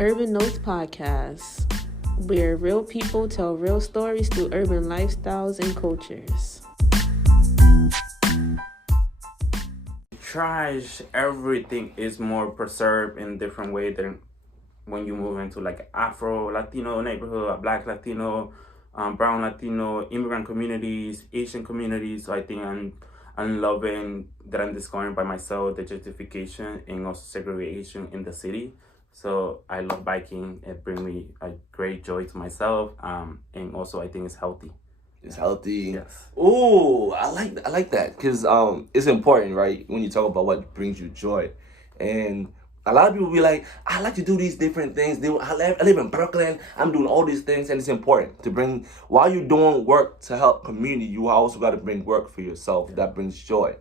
Urban Notes Podcast, where real people tell real stories through urban lifestyles and cultures. Trash, everything is more preserved in different way than when you move into like Afro-Latino neighborhood, a Black Latino, Brown Latino, immigrant communities, Asian communities. So I think I'm loving that I'm discovering by myself the gentrification and also segregation in the city. So I love biking. It brings me a great joy to myself, and also I think it's healthy. It's healthy. Yes. Oh, I like that because it's important, right? When you talk about what brings you joy, and a lot of people be like, I like to do these different things. I live in Brooklyn. I'm doing all these things, and it's important to bring while you're doing work to help community. You also got to bring work for yourself that brings joy,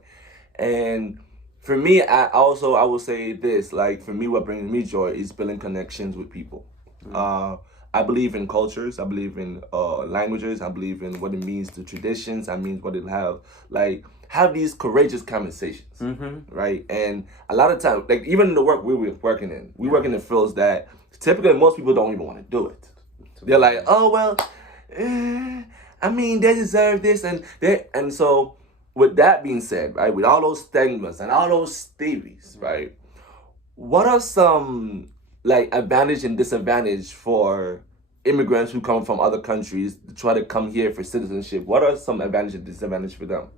and for me, I will say this: like for me, what brings me joy is building connections with people. I believe in cultures. I believe in languages. I believe in what it means to traditions. I mean what it have these courageous conversations, right? And a lot of times, like even in the work we're working in, we work in the fields that typically most people don't even want to do it. They're like, oh well, I mean they deserve this and so with that being said, right, with all those stigmas and all those theories, right, what are some like advantage and disadvantage for immigrants who come from other countries to try to come here for citizenship? What are some advantage and disadvantage for them?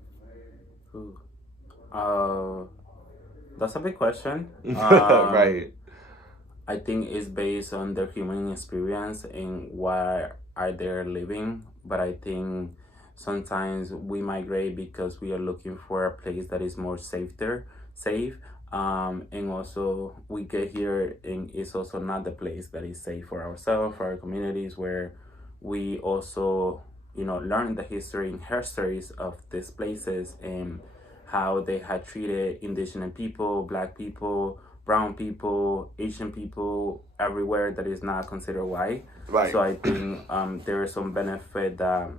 That's a big question. Right. I think it's based on their human experience and where are they living. But I think sometimes we migrate because we are looking for a place that is more safe. And also we get here and it's also not the place that is safe for ourselves, for our communities, where we also, learn the history and histories of these places and how they had treated indigenous people, Black people, brown people, Asian people, everywhere that is not considered white. Right. So I think there is some benefit that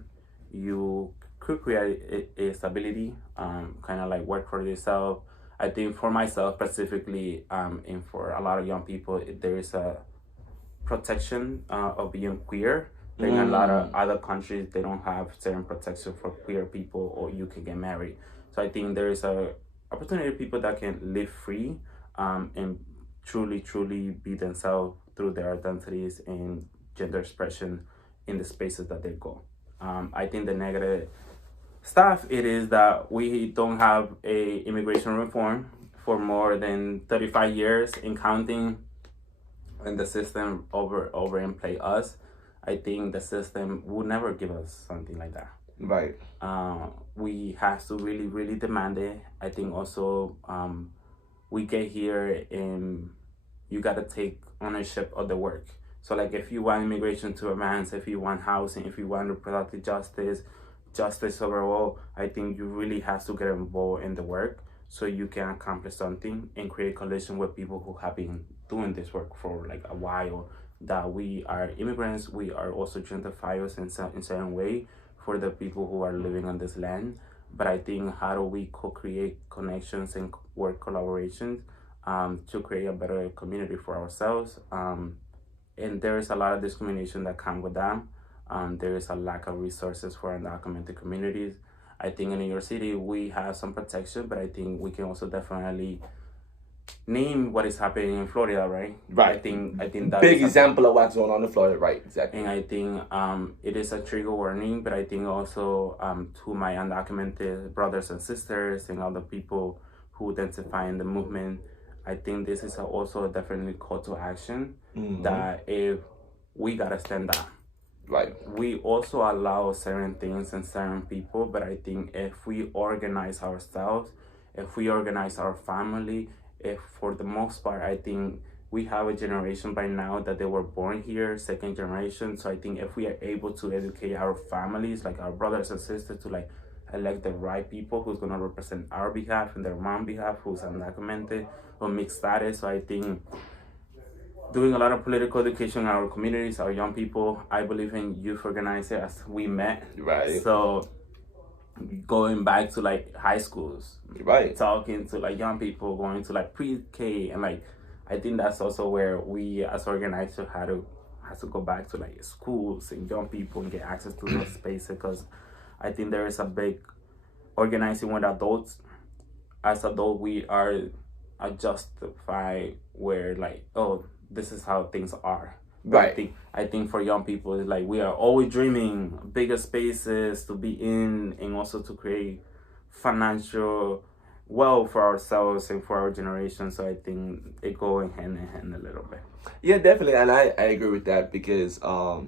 you could create a stability, kind of like work for yourself. I think for myself specifically, and for a lot of young people, there is a protection of being queer. In a lot of other countries, they don't have certain protection for queer people, or you can get married. So I think there is a opportunity for people that can live free, and truly be themselves through their identities and gender expression in the spaces that they go. I think the negative stuff it is that we don't have a immigration reform for more than 35 years and counting, and the system over and play us. I think the system would never give us something like that. Right. We have to really demand it. I think also we get here and you gotta take ownership of the work. So like if you want immigration to advance, if you want housing, if you want reproductive justice overall, I think you really have to get involved in the work so you can accomplish something and create coalition with people who have been doing this work for like a while. That we are immigrants, we are also gentrifiers in certain way for the people who are living on this land. But I think how do we co-create connections and work collaborations to create a better community for ourselves? And there is a lot of discrimination that comes with that. There is a lack of resources for undocumented communities. I think in New York City, we have some protection, but I think we can also definitely name what is happening in Florida, right? Right. I think that big example of what's going on in Florida, right? Exactly. And I think it is a trigger warning, but I think also to my undocumented brothers and sisters and other people who identify in the movement, I think this is also definitely call to action that if we gotta stand up. Right. We also allow certain things and certain people, but I think if we organize ourselves, if we organize our family, if for the most part, I think we have a generation by now that they were born here, second generation. So I think if we are able to educate our families, like our brothers and sisters, to like elect the right people who's gonna represent our behalf and their mom behalf, who's undocumented or mixed status. So I think doing a lot of political education in our communities, our young people, I believe in youth organizing as we met. Right. So going back to like high schools, right, talking to like young people, going to like pre-K, and like I think that's also where we as organizers has to go back to like schools and young people and get access to those spaces, because I think there is a big organizing with adults. As adults, we are justified where like, oh, this is how things are. But Right. I think for young people, it's like we are always dreaming bigger spaces to be in, and also to create financial wealth for ourselves and for our generation. So I think it goes hand in hand a little bit. Yeah, definitely, and I agree with that because I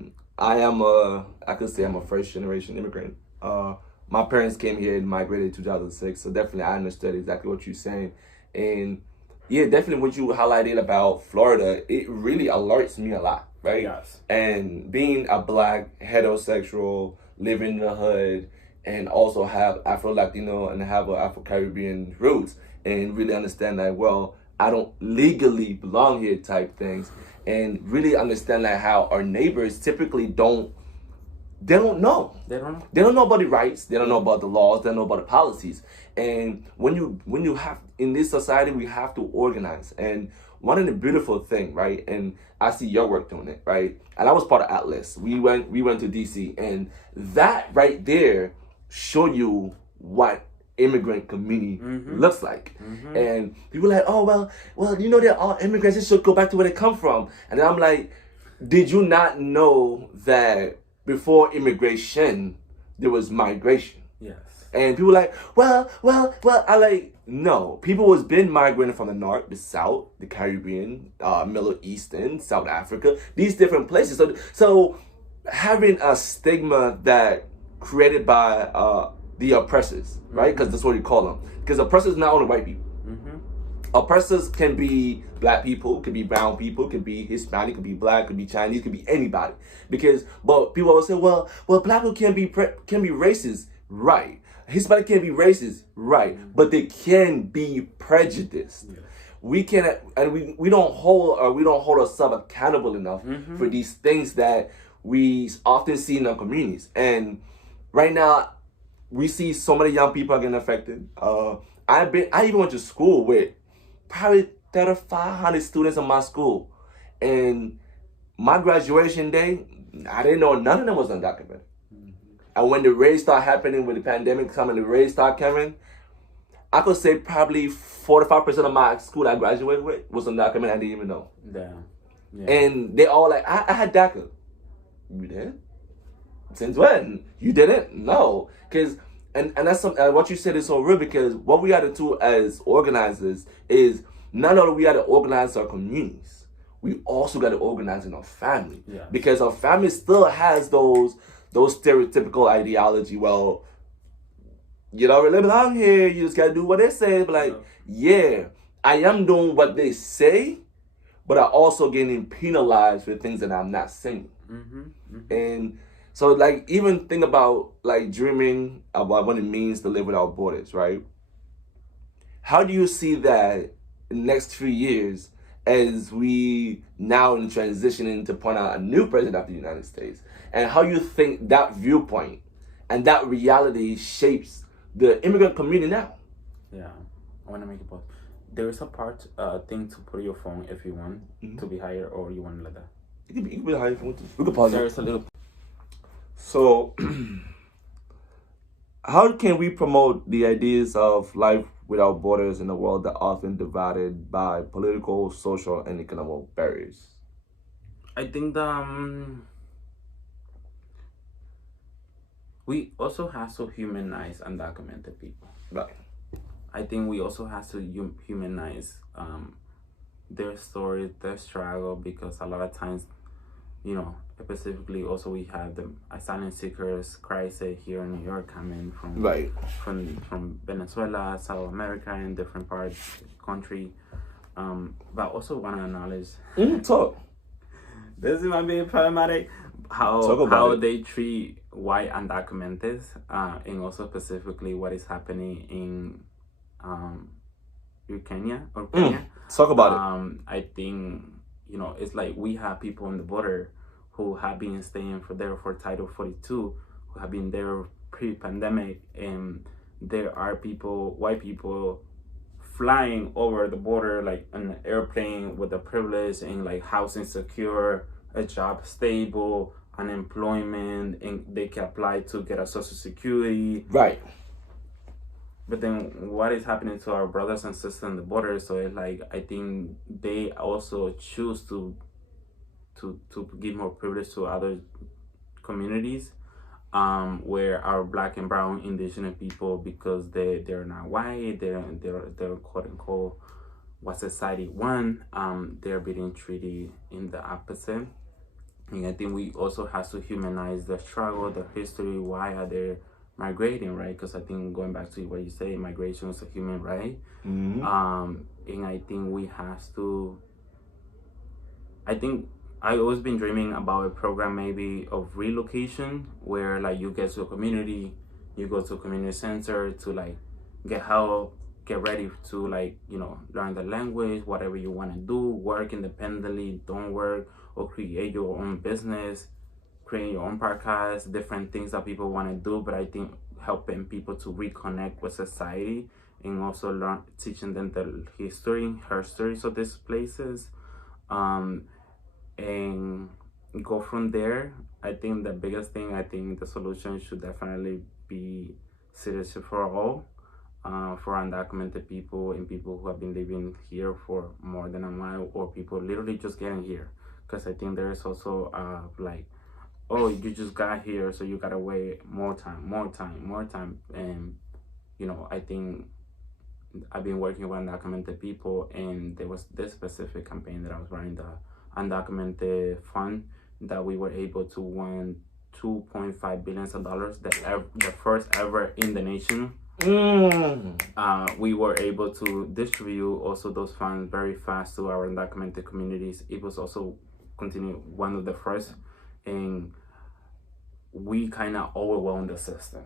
could say I'm a first generation immigrant. My parents came here and migrated in 2006, so definitely I understood exactly what you're saying, and yeah, definitely what you highlighted about Florida, it really alerts me a lot, right? Yes. And being a black heterosexual, living in the hood, and also have Afro-Latino and have a Afro-Caribbean roots, and really understand that, well, I don't legally belong here type things, and really understand like how our neighbors typically don't know. They don't know. They don't know about the rights. They don't know about the laws. They don't know about the policies. And when you have in this society, we have to organize. And one of the beautiful thing, right? And I see your work doing it, right? And I was part of Atlas. We went to DC, and that right there showed you what immigrant community looks like. And people are like, oh well, you know, they're all immigrants. They should go back to where they come from. And I'm like, did you not know that before immigration there was migration? Yes. And people like, well, I like, no. People was been migrating from the north, the south, the Caribbean, Middle Eastern, South Africa, these different places. So having a stigma that created by the oppressors, right? Because that's what you call them. Because oppressors not only white people. Oppressors can be black people, could be brown people, could be Hispanic, could be black, could be Chinese, could be anybody. But people always say, well, black people can be racist, right? Hispanic can be racist, right? But they can be prejudiced. Yes. We can, and we don't hold ourselves accountable enough for these things that we often see in our communities. And right now, we see so many young people are getting affected. I even went to school with probably 3,500 students in my school, and my graduation day, I didn't know none of them was undocumented. And when the raids started happening, with the pandemic coming, the raids started coming, I could say probably 45% of my school I graduated with was undocumented. I didn't even know. Damn. Yeah. And they all like, I had DACA. You did? Since when? You didn't? No. And that's what you said is so real, because what we got to do as organizers is not only we got to organize our communities, we also got to organize in our family. Yeah. Because our family still has those stereotypical ideology. Well, you don't really belong here. You just got to do what they say. But like, yeah, I am doing what they say, but I also getting penalized for things that I'm not saying. And so, like, even think about, like, dreaming about what it means to live without borders, right? How do you see that in the next few years as we now in transitioning to point out a new president of the United States? And how you think that viewpoint and that reality shapes the immigrant community now? Yeah, I want to make a pause. There is a thing to put your phone if you want to be higher, or you want to let that. You can be higher if you want to. We can pause. There's a little. So, how can we promote the ideas of life without borders in a world that often divided by political, social, and economic barriers? I think we also have to humanize undocumented people. Right. I think we also have to humanize their stories, their struggle, because a lot of times, you know, specifically also we have the asylum seekers crisis here in New York coming from Venezuela, South America, and different parts of the country. But also want to acknowledge Talk. this might be problematic, how they treat white undocumented, and also specifically what is happening in Kenya. Talk about it. I think, you know, it's like we have people on the border who have been staying for Title 42, who have been there pre-pandemic, and there are white people flying over the border like an airplane with a privilege and like housing secure, a job stable, unemployment, and they can apply to get a social security. Right. But then what is happening to our brothers and sisters on the border? So it's like, I think they also choose to give more privilege to other communities, where our Black and brown indigenous people, because they're not white, they're quote unquote what society want, they're being treated in the opposite. And I think we also have to humanize the struggle, the history, why are they migrating, right? Because I think, going back to what you say, migration is a human right. And I think we have to, I think I've always been dreaming about a program maybe of relocation, where like you get to a community, you go to a community center to like get help, get ready to like, you know, learn the language, whatever you want to do, work independently, don't work, or create your own business, create your own podcast, different things that people want to do. But I think helping people to reconnect with society, and also teaching them the history, her stories of these places, and go from there. I think the biggest thing, I think the solution should definitely be citizenship for all, for undocumented people and people who have been living here for more than a while, or people literally just getting here. Because I think there is also like, oh, you just got here, so you gotta wait more time. And, you know, I think I've been working with undocumented people, and there was this specific campaign that I was running, the undocumented fund, that we were able to win $2.5 billion, the first ever in the nation. We were able to distribute also those funds very fast to our undocumented communities. It was also one of the first, and we kind of overwhelmed the system.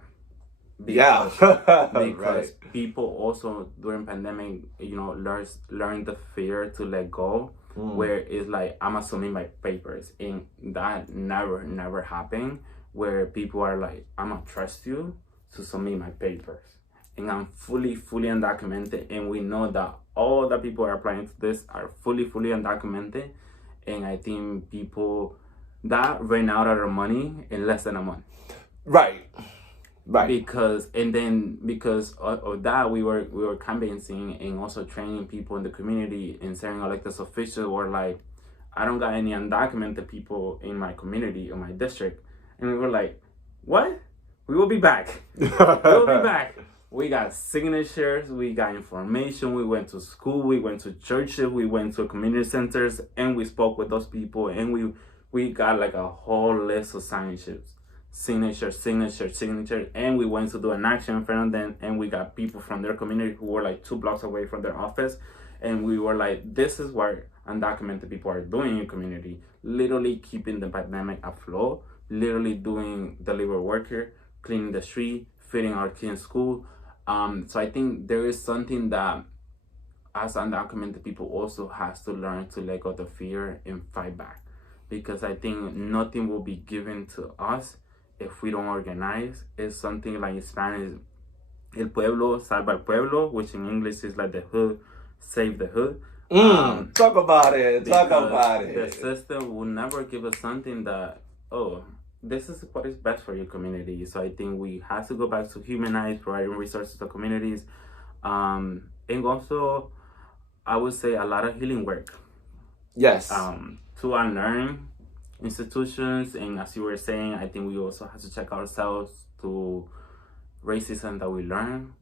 Because Right. people also during pandemic, you know, learned the fear to let go, where it's like, I'm assuming my papers, and that never happened, where people are like, I'm gonna trust you to submit my papers, and I'm fully undocumented, and we know that all the people are applying to this are fully undocumented. And I think people that ran out of their money in less than a month. Right. Because of that, we were campaigning and also training people in the community, and saying elected officials were like, I don't got any undocumented people in my community or my district. And we were like, what? We will be back. We got signatures, we got information, we went to school, we went to churches, we went to community centers, and we spoke with those people, and we got like a whole list of signature, and we went to do an action in front of them, and we got people from their community who were like 2 blocks away from their office, and we were like, this is what undocumented people are doing in your community, literally keeping the pandemic afloat, literally doing delivery worker, cleaning the street, feeding our kids in school. So I think there is something that as undocumented people also has to learn to let go of the fear and fight back, because I think nothing will be given to us if we don't organize. It's something like in Spanish, el pueblo salva al pueblo, which in English is like the hood save the hood. Talk about it. The system will never give us something that, oh, this is what is best for your community. So I think we have to go back to humanize, providing resources to communities, and also I would say a lot of healing work. Yes. To unlearn institutions, and as you were saying, I think we also have to check ourselves to racism that we learn,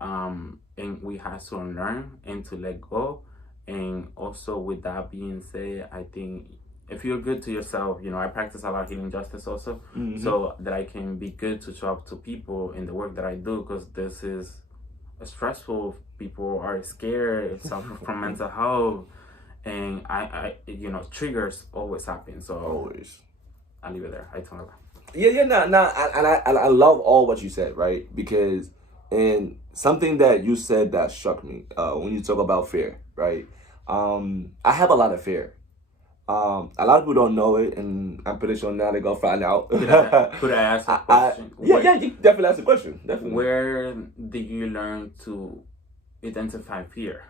and we have to unlearn and to let go. And also, with that being said, I think if you're good to yourself, you know, I practice a lot of healing justice also, so that I can be good to show up to people in the work that I do, because this is stressful. People are scared, suffer from mental health, and I you know, triggers always happen. So always, I'll leave it there. I told her. I love all what you said, right? Because, and something that you said that struck me, when you talk about fear, right? I have a lot of fear. A lot of people don't know it, and I'm pretty sure now they're gonna find out. Could I ask a question? You definitely ask a question. Definitely. Where did you learn to identify fear?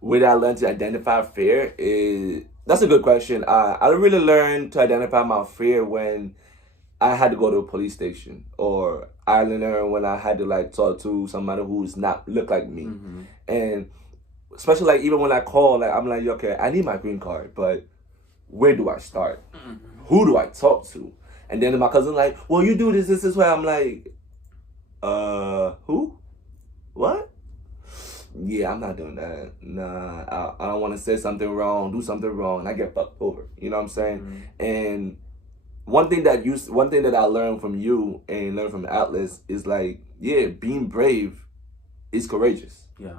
Way that I learned to identify fear is, that's a good question. I really learned to identify my fear when I had to go to a police station, or I learned when I had to like talk to somebody who's not look like me. And especially like even when I call, like I'm like, okay, I need my green card, but where do I start? Who do I talk to? And then my cousin like, well, you do this way. I'm like, who? What? Yeah, I'm not doing that. Nah, I don't want to say something wrong, do something wrong, and I get fucked over. You know what I'm saying? And one thing that I learned from you and learned from Atlas is like, yeah, being brave is courageous. Yeah.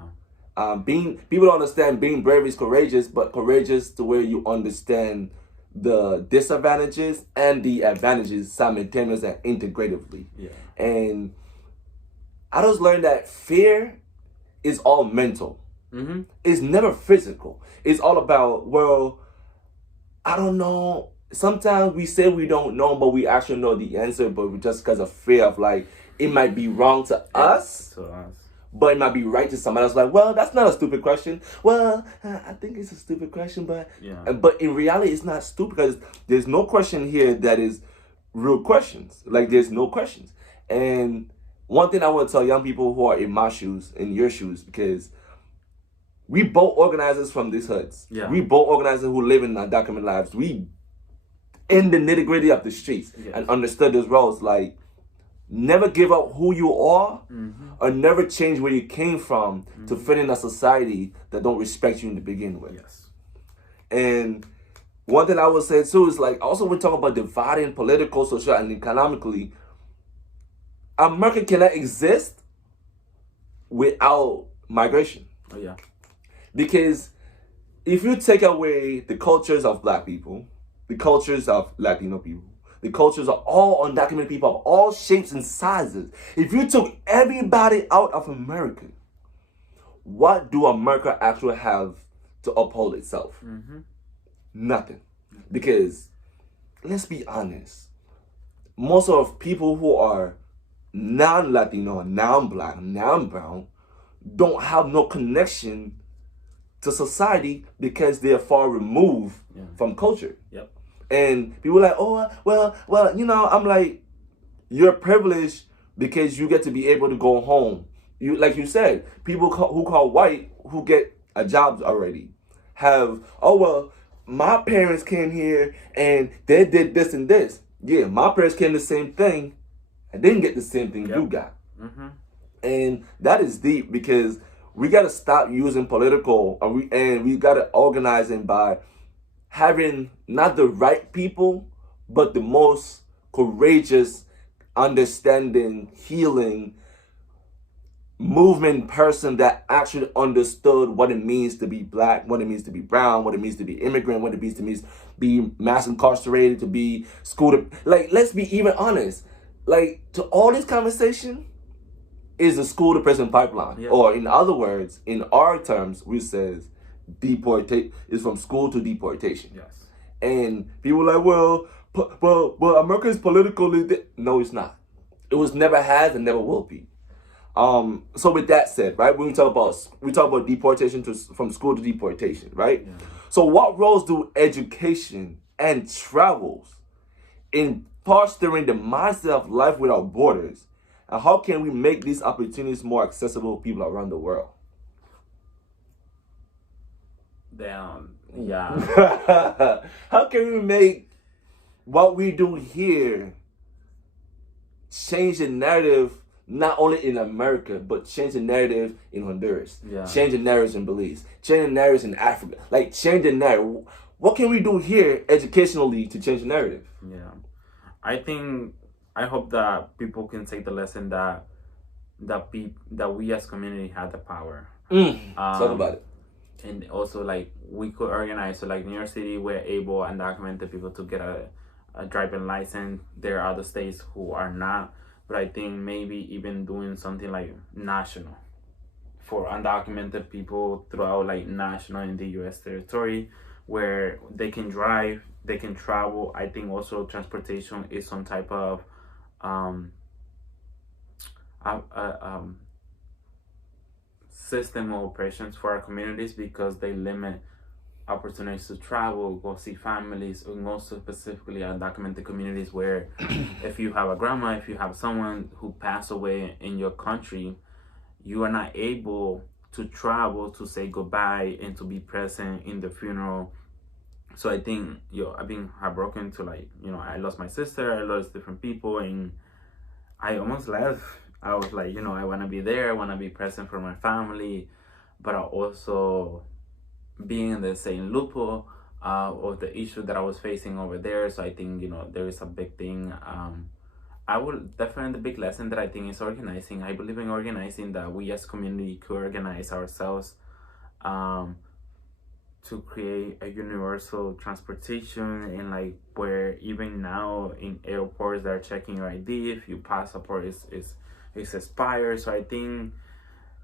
People don't understand being brave is courageous, but courageous to where you understand the disadvantages and the advantages simultaneously and integratively. Yeah. And I just learned that fear is all mental. It's never physical. It's all about, well, I don't know. Sometimes we say we don't know, but we actually know the answer, but just because of fear of like, it might be wrong to us, but it might be right to somebody else. Like, well, that's not a stupid question. Well, I think it's a stupid question, but in reality, it's not stupid because there's no question here that is real questions. Like, there's no questions. And one thing I want to tell young people who are in my shoes, in your shoes, because we both organizers from these hoods. Yeah. We both organizers who live in undocumented lives. We in the nitty gritty of the streets and understood those roles. Like, never give up who you are, or never change where you came from to fit in a society that don't respect you to begin with. Yes. And one thing I would say too is like, also we're talking about dividing political, social, and economically. America cannot exist without migration. Oh yeah. Because if you take away the cultures of Black people, the cultures of Latino people, the cultures of all undocumented people of all shapes and sizes, if you took everybody out of America, what do America actually have to uphold itself? Nothing. Because let's be honest, most of people who are non-Latino, non-Black, non-brown don't have no connection to society because they're far removed from culture. Yep. And people are like, oh, well, you know, I'm like, you're privileged because you get to be able to go home. You, like you said, people who call white, who get a job already, have, oh, well, my parents came here and they did this and this. Yeah, my parents came the same thing and didn't get the same thing you got. And that is deep because we got to stop using political, and we got to organize it by having not the right people, but the most courageous, understanding, healing, movement person that actually understood what it means to be Black, what it means to be brown, what it means to be immigrant, what it means to be mass incarcerated, to be schooled. Like, let's be even honest. Like, to all this conversation is the school to prison pipeline. Or in other words, in our terms, we says deportate is from school to deportation. Yes. And people are like, well, America is politically. No, it's not. It was never has and never will be. So with that said, right, when we talk about deportation from school to deportation, right? So what roles do education and travels in fostering the mindset of life without borders? And how can we make these opportunities more accessible to people around the world? Yeah. How can we make what we do here change the narrative, not only in America, but change the narrative in Honduras, change the narratives in Belize, change the narratives in Africa, like change the narrative. What can we do here educationally to change the narrative? Yeah. I hope that people can take the lesson that we as community have the power. Talk about it. And also, like, we could organize. So, like, New York City, we're able undocumented people to get a driving license. There are other states who are not. But I think maybe even doing something like national for undocumented people throughout, like, national in the U.S. territory, where they can drive, they can travel. I think also transportation is some type of system of oppressions for our communities because they limit opportunities to travel, go see families, and also specifically undocumented communities where if you have a grandma, if you have someone who passed away in your country, you are not able to travel to say goodbye and to be present in the funeral. So I think, I've been heartbroken to I lost my sister, I lost different people, and I almost left. I was like, I want to be there, I want to be present for my family, but I also being in the same loophole of the issue that I was facing over there. So I think, there is a big thing. I will definitely, the big lesson that I think is organizing. I believe in organizing, that we as community could organize ourselves to create a universal transportation, and where even now in airports they're checking your ID if your passport is expired. So I think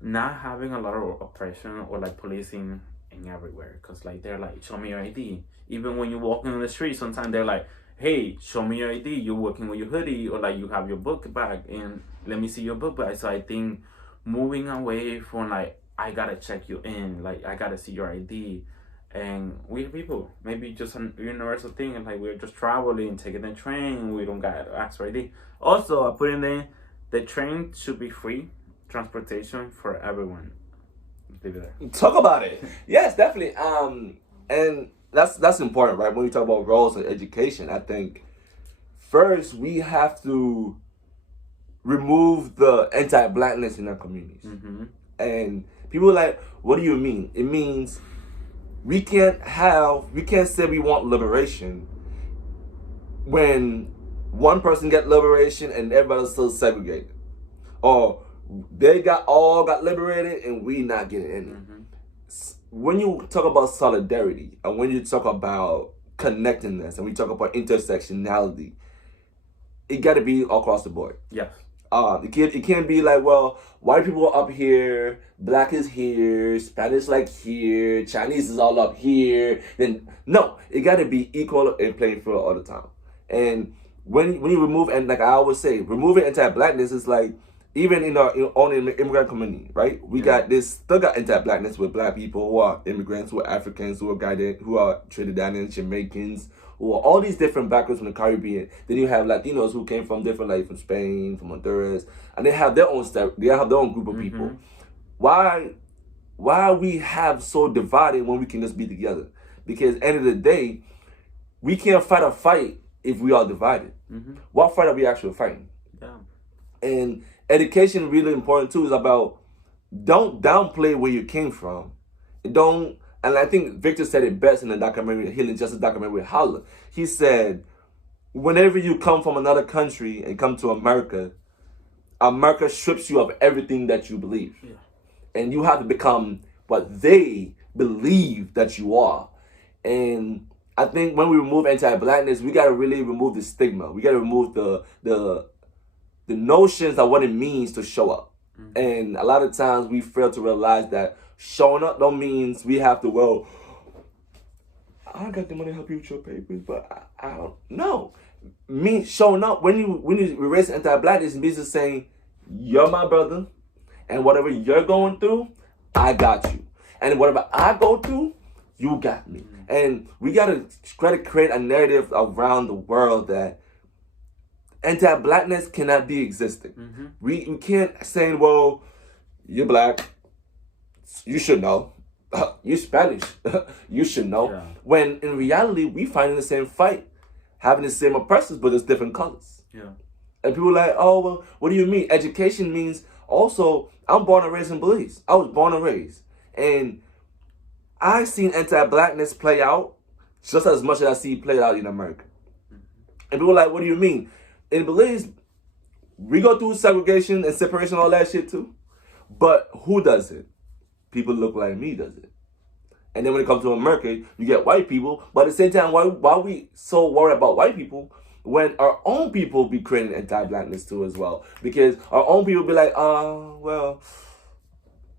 not having a lot of oppression or policing in everywhere, because they're like, show me your ID. Even when you're walking on the street, sometimes they're like, hey, show me your ID. You're working with your hoodie, or you have your book bag, and let me see your book bag. So I think moving away from I gotta check you in, I gotta see your ID. And we're people, maybe just a universal thing, and we're just traveling, taking the train, we don't gotta ask for ID. Also, I put in there, the train should be free transportation for everyone. Leave it there. Talk about it. Yes, definitely. And that's important, right? When we talk about roles in education, I think first we have to remove the anti-blackness in our communities. Mm-hmm. And people are like, what do you mean? It means we can't say we want liberation when one person get liberation and everybody's still segregated, or they all got liberated and we not getting any. Mm-hmm. When you talk about solidarity, and when you talk about connectedness, and we talk about intersectionality, it got to be across the board. Yes. It can't be well, white people are up here, black is here, Spanish here, Chinese is all up here. Then no, it got to be equal and playing field all the time. And when you remove, and I always say, removing anti-blackness is even in our own immigrant community, right? We still got anti-blackness with black people who are immigrants, who are Africans, who are Trinidadians, Jamaicans, who are all these different backgrounds from the Caribbean. Then you have Latinos who came from different, from Spain, from Honduras, and they have their own group of people. Why we have so divided when we can just be together? Because at the end of the day, we can't fight a fight if we are divided. Mm-hmm. What fight are we actually fighting? Yeah. And education really important too, is about don't downplay where you came from. And I think Victor said it best in the documentary, Healing Justice documentary with Holla. He said, whenever you come from another country and come to America, America strips you of everything that you believe. Yeah. And you have to become what they believe that you are. And I think when we remove anti-blackness, we got to really remove the stigma. We got to remove the notions of what it means to show up. Mm-hmm. And a lot of times we fail to realize that showing up don't means we have to, I don't got the money to help you with your papers, but I don't know. Me showing up, when you erase anti-blackness, it means just saying, you're my brother, and whatever you're going through, I got you. And whatever I go through, you got me. Mm-hmm. And we got to try to create a narrative around the world that anti-blackness cannot be existing. Mm-hmm. We can't say, you're black, you should know. You're Spanish, you should know. Yeah. When in reality, we fighting the same fight, having the same oppressors, but it's different colors. Yeah. And people are like, what do you mean? Education means also, I'm born and raised in Belize. I was born and raised. And I've seen anti-blackness play out just as much as I see it play out in America. Mm-hmm. And people are like, what do you mean? In Belize, we go through segregation and separation, all that shit too. But who does it? People look like me does it. And then when it comes to America, you get white people. But at the same time, why we so worried about white people when our own people be creating anti-blackness too as well? Because our own people be like,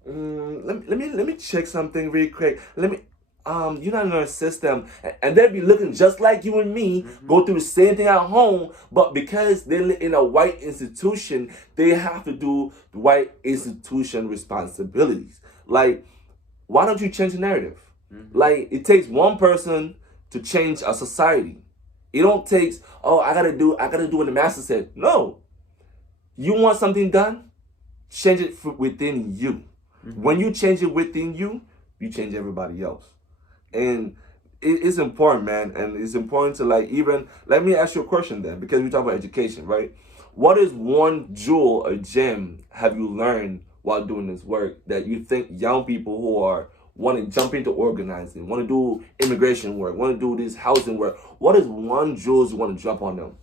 let me check something really quick. You're not in our system. And they'll be looking just like you and me, mm-hmm. go through the same thing at home, but because they live in a white institution, they have to do the white institution responsibilities. Like, why don't you change the narrative? Like, it takes one person to change a society. It don't take, oh, I gotta do what the master said. No. You want something done? Change it within you. When you change it within you, you change everybody else. And it's important, man. And it's important to, like, even, let me ask you a question then, because we talk about education, right? What is one jewel or gem have you learned while doing this work that you think young people who are want to jump into organizing, want to do immigration work, want to do this housing work, what is one jewel you want to drop on them?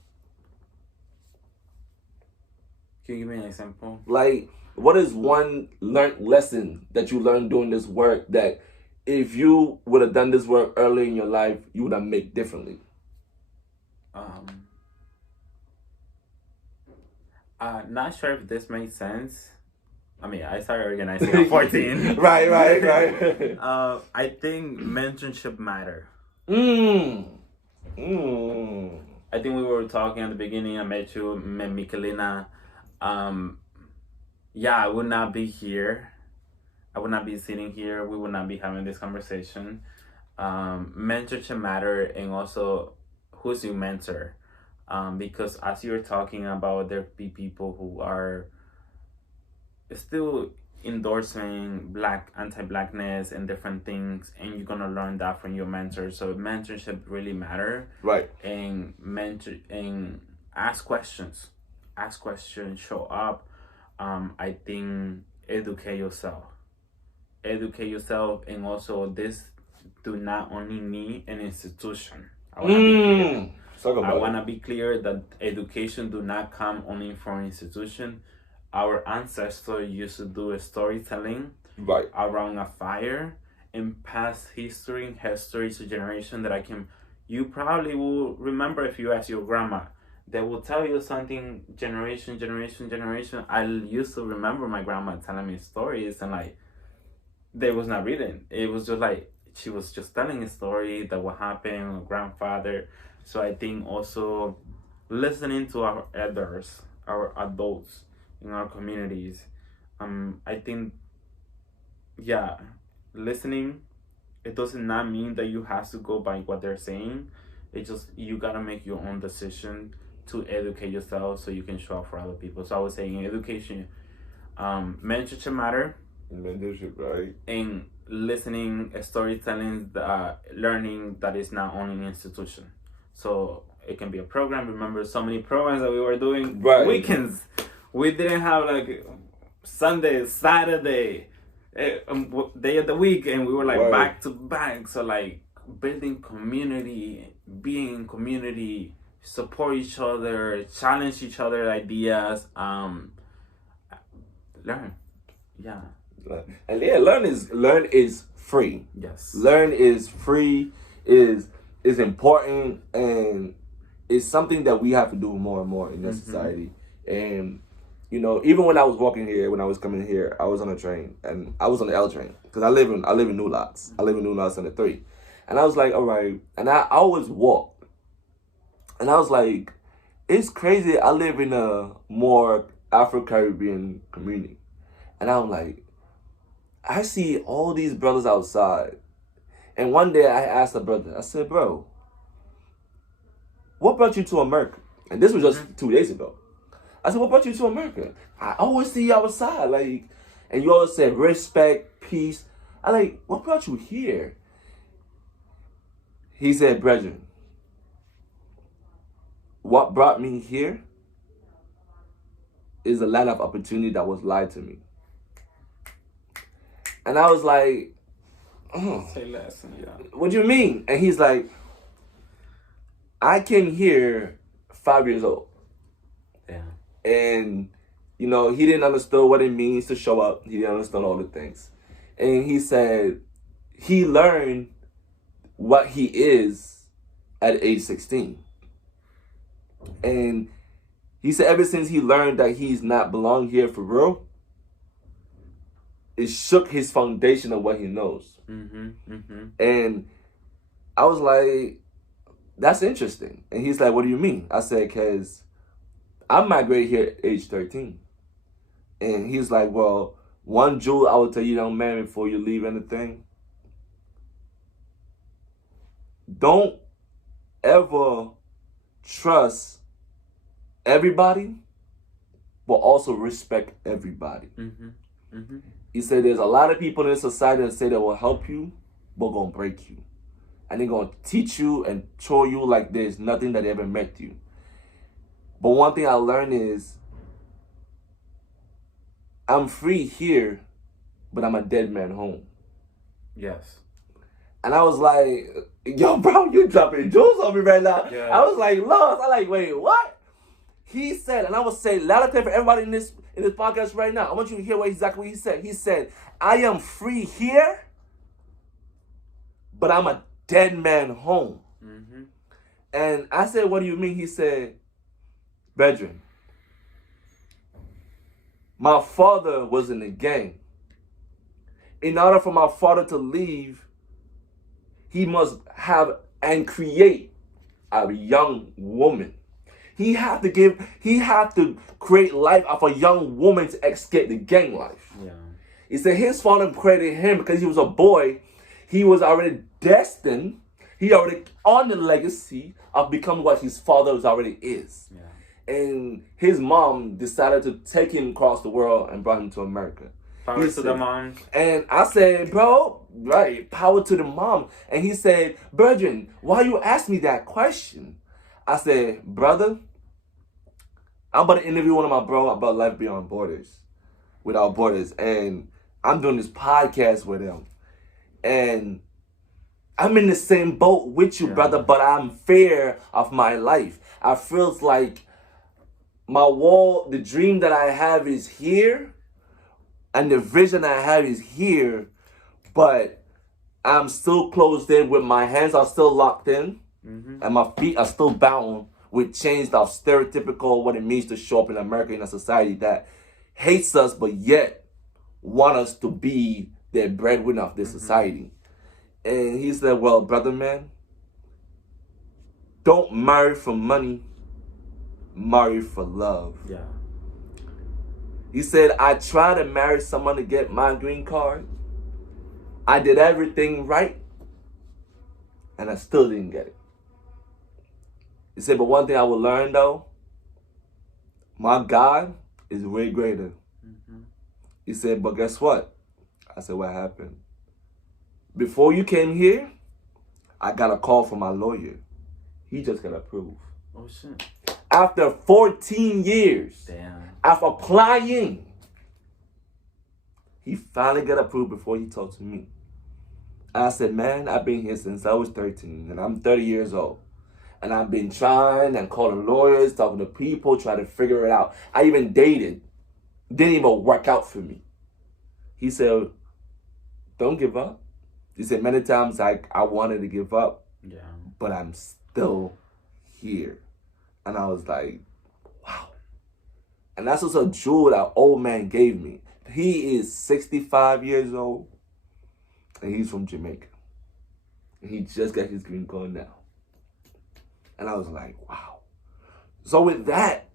Can you give me an example? Like, what is one learned lesson that you learned doing this work that if you would have done this work early in your life, you would have made differently? Not sure if this makes sense. I mean, I started organizing at 14. Right. I think mentorship matter. I I think we were talking at the beginning. I met you, met Michelina. Yeah, I would not be here. I would not be sitting here. We would not be having this conversation. Mentorship matter, and also who's your mentor? Because as you're talking about, there be people who are still endorsing anti-blackness and different things, and you're gonna learn that from your mentor. So mentorship really matter. Right. And ask questions, show up. I think educate yourself, and also this do not only need an institution. I want to be clear that education do not come only from institution. Our ancestors used to do storytelling around a fire and pass history to generation that you probably will remember if you ask your grandma. They will tell you something generation. I used to remember my grandma telling me stories, and like, they was not reading. It was just like, she was just telling a story that what happened, her grandfather. So I think also listening to our elders, our adults in our communities. I think, yeah, listening, it does not mean that you have to go by what they're saying. It's just, you gotta make your own decision to educate yourself so you can show up for other people. So I was saying education, mentorship matter. Mentorship, right? And listening, storytelling, learning that is not only an institution. So it can be a program. Remember so many programs that we were doing weekends. We didn't have like Sunday, Saturday, day of the week, and we were like back to back. So like building community, being in community, support each other, challenge each other ideas, learn. Yeah. And yeah, learn is free. Yes. Learn is free, is important, and it's something that we have to do more and more in this society. And you know, even when I was walking here, when I was coming here, I was on a train, and I was on the L train because I live in New Lots. I live in New Lots on the 3, and I was like, all right, and I always walk, and I was like, it's crazy. I live in a more Afro-Caribbean community, and I'm like, I see all these brothers outside. And one day I asked a brother, I said, bro, what brought you to America? And this was just 2 days ago. I said, what brought you to America? I always see you outside, like, and you always said respect, peace. I like, what brought you here? He said, brethren, what brought me here is a land of opportunity that was lied to me. And I was like, oh, Say less, yeah. What do you mean? And he's like, I came here 5 years old. Yeah. And, you know, he didn't understand what it means to show up. He didn't understand all the things. And he said he learned what he is at age 16. And he said ever since he learned that he's not belong here for real, it shook his foundation of what he knows. And I was like, that's interesting. And he's like, what do you mean? I said, because I migrated here at age 13. And he's like, well, one jewel I would tell you, young man, before you leave anything, don't ever trust everybody, but also respect everybody. He said there's a lot of people in this society that say they will help you, but gonna break you. And they're gonna teach you and show you like there's nothing that ever met you. But one thing I learned is I'm free here, but I'm a dead man home. Yes. And I was like, yo, bro, you dropping jewels on me right now. Yeah. I was like, lost. I like, wait, what? He said, and I will say loud and clear for everybody in this podcast right now. I want you to hear exactly what he said. He said, I am free here, but I'm a dead man home. And I said, what do you mean? He said, brethren, my father was in the gang. In order for my father to leave, he must have and create a young woman. He have to create life of a young woman to escape the gang life. Yeah. He said his father created him because he was a boy. He was already destined. He already on the legacy of becoming what his father already is. Yeah. And his mom decided to take him across the world and brought him to America. Power to the moms. And I said, bro, right, power to the mom. And he said, brethren, why you ask me that question? I said, brother, I'm about to interview one of my bro about life beyond borders, without borders. And I'm doing this podcast with him. And I'm in the same boat with you, brother, but I'm fear of my life. I feel like my wall, the dream that I have is here, and the vision I have is here, but I'm still closed in with my hands are still locked in, and my feet are still bound with chains of stereotypical what it means to show up in America in a society that hates us, but yet want us to be the breadwinner of this society. And he said, well, brother, man, don't marry for money, marry for love. Yeah. He said, I tried to marry someone to get my green card. I did everything right, and I still didn't get it. He said, but one thing I will learn, though, my God is way greater. He said, but guess what? I said, what happened? Before you came here, I got a call from my lawyer. He just got approved. Oh, shit. After 14 years Damn. of applying, he finally got approved before he talked to me. I said, man, I've been here since I was 13, and I'm 30 years old. And I've been trying and calling lawyers, talking to people, trying to figure it out. I even dated. Didn't even work out for me. He said, don't give up. He said, many times I wanted to give up, but I'm still here. And I was like, wow. And that's just a jewel that old man gave me. He is 65 years old, and he's from Jamaica. And he just got his green card now. And I was like, wow. So with that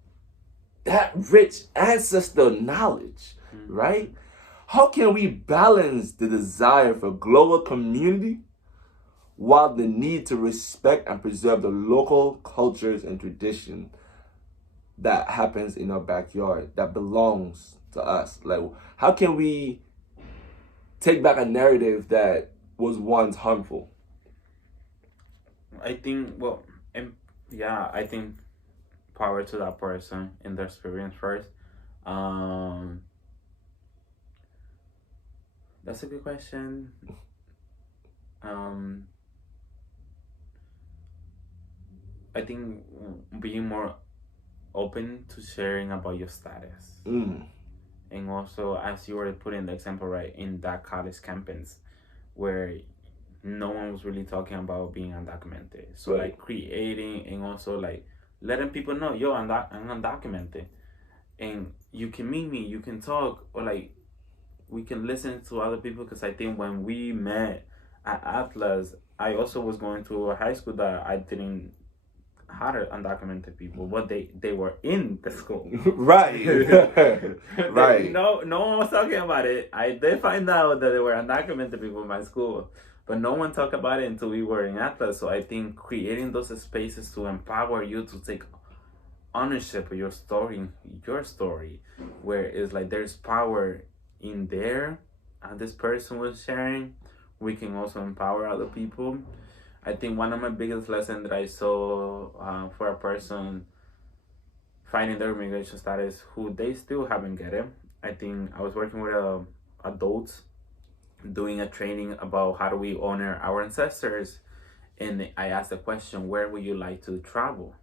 rich ancestor knowledge, right? How can we balance the desire for global community while the need to respect and preserve the local cultures and tradition that happens in our backyard, that belongs to us? Like, how can we take back a narrative that was once harmful? I think, well, I think power to that person in their experience first. That's a good question. I think being more open to sharing about your status. And also, as you were putting the example, right, in that college campus where no one was really talking about being undocumented. So, like, creating and also, like, letting people know, yo, I'm undocumented. And you can meet me, you can talk, or, like, we can listen to other people. Because I think when we met at Atlas, I also was going to a high school that I didn't had undocumented people, but they were in the school. Right. Right. No one was talking about it. I did find out that there were undocumented people in my school, but no one talked about it until we were in Atlas. So I think creating those spaces to empower you to take ownership of your story, where it's like there's power in there, and this person was sharing, we can also empower other people. I think one of my biggest lessons that I saw for a person finding their immigration status who they still haven't get it. I think I was working with adults doing a training about how do we honor our ancestors, and I asked the question, where would you like to travel?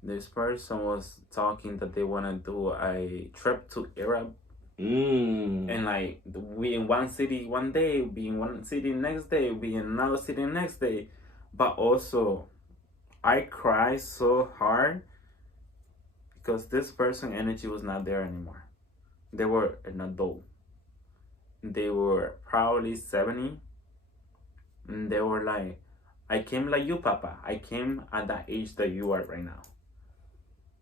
This person was talking that they want to do a trip to Europe. And like we in one city one day, be in one city next day, be in another city next day. But also I cried so hard because this person's energy was not there anymore. They were an adult. They were probably 70. And they were like, I came like you, Papa. I came at that age that you are right now.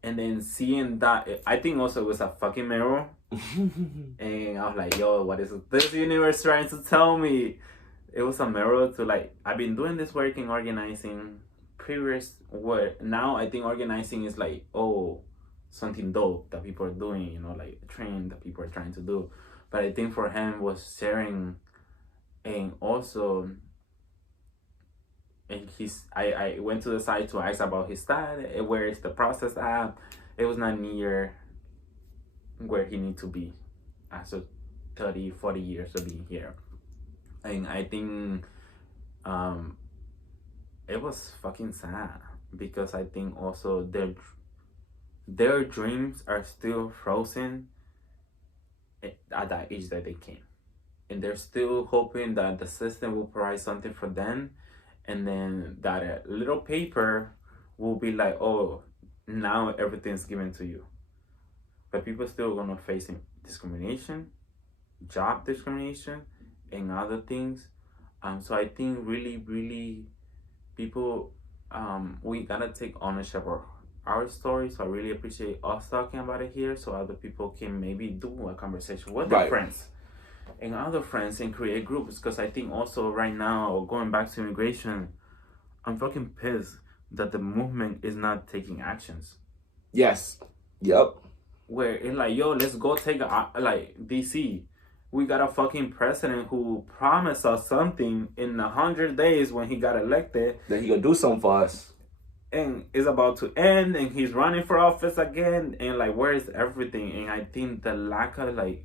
And then seeing that, I think also it was a fucking mirror. And I was like, yo, what is this universe trying to tell me? It was a mirror to like, I've been doing this work in organizing previous work. Now I think organizing is like, oh, something dope that people are doing, you know, like a trend that people are trying to do. But I think for him was sharing, and also, and I went to the site to ask about his dad, where is the process at. It was not near where he need to be after 30, 40 years of being here. And I think it was fucking sad, because I think also their dreams are still frozen at that age that they came. And they're still hoping that the system will provide something for them, and then that little paper will be like, oh, now everything's given to you. But people still gonna face discrimination, job discrimination, and other things. So I think really people, we gotta take ownership of our story. So I really appreciate us talking about it here, so other people can maybe do a conversation with their friends and other friends and create groups. Because I think also right now, going back to immigration, I'm fucking pissed that the movement is not taking actions. Yes. Yep. Where it's like, yo, let's go take like DC. We got a fucking president who promised us something in 100 days when he got elected. That he gonna do something for us. And it's about to end, and he's running for office again. And like, where is everything? And I think the lack of like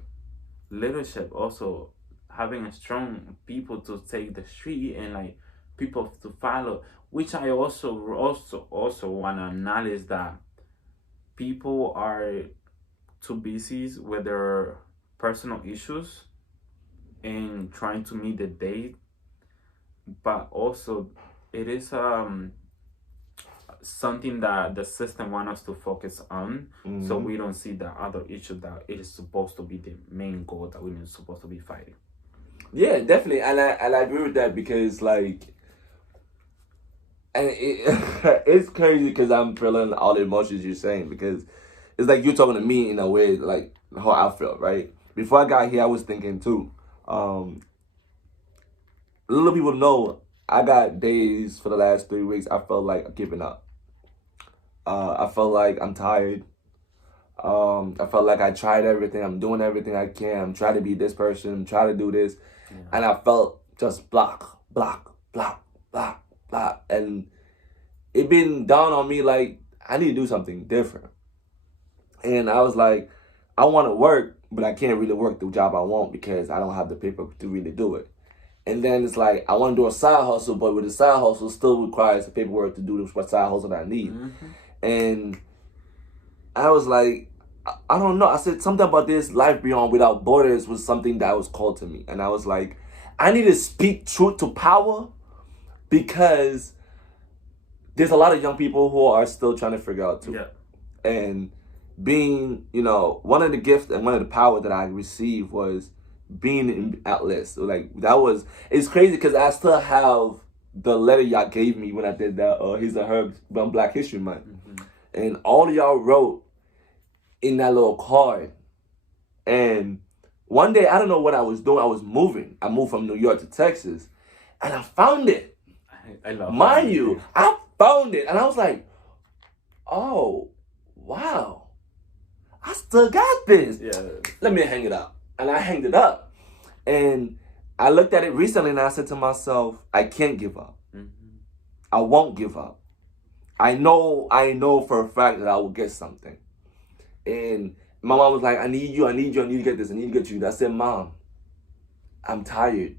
leadership, also having a strong people to take the street and like people to follow, which I also want to acknowledge that people are too busy with their personal issues and trying to meet the date. But also it is something that the system wants us to focus on, so we don't see the other issue that it is supposed to be the main goal that we're supposed to be fighting. Yeah, definitely, and I agree with that, because like, and it's crazy because I'm feeling all the emotions you're saying, because it's like you're talking to me in a way like how I felt, right? Before I got here, I was thinking too. Little people know I got days for the last 3 weeks I felt like giving up. I felt like I'm tired. I felt like I tried everything. I'm doing everything I can. I'm trying to be this person. I'm trying to do this. Yeah. And I felt just block. And it been dawned on me like, I need to do something different. And I was like, I want to work, but I can't really work the job I want because I don't have the paper to really do it. And then it's like, I want to do a side hustle, but with the side hustle still requires the paperwork to do what side hustle that I need. And I was like, I don't know. I said something about this life beyond without borders was something that was called to me. And I was like, I need to speak truth to power, because there's a lot of young people who are still trying to figure out too. Yeah. And being, one of the gifts and one of the power that I received was being in Atlas. So like it's crazy because I still have the letter y'all gave me when I did that His and Her Black History Month. And all of y'all wrote in that little card. And one day, I don't know what I was doing. I was moving. I moved from New York to Texas. And I found it. I love Mind you, I found it. And I was like, oh, wow. I still got this. Yeah. Let me hang it up. And I hanged it up. And I looked at it recently and I said to myself, I can't give up. I won't give up. I know for a fact that I will get something. And my mom was like, I need you to get this, I need to get you. I said, Mom, I'm tired.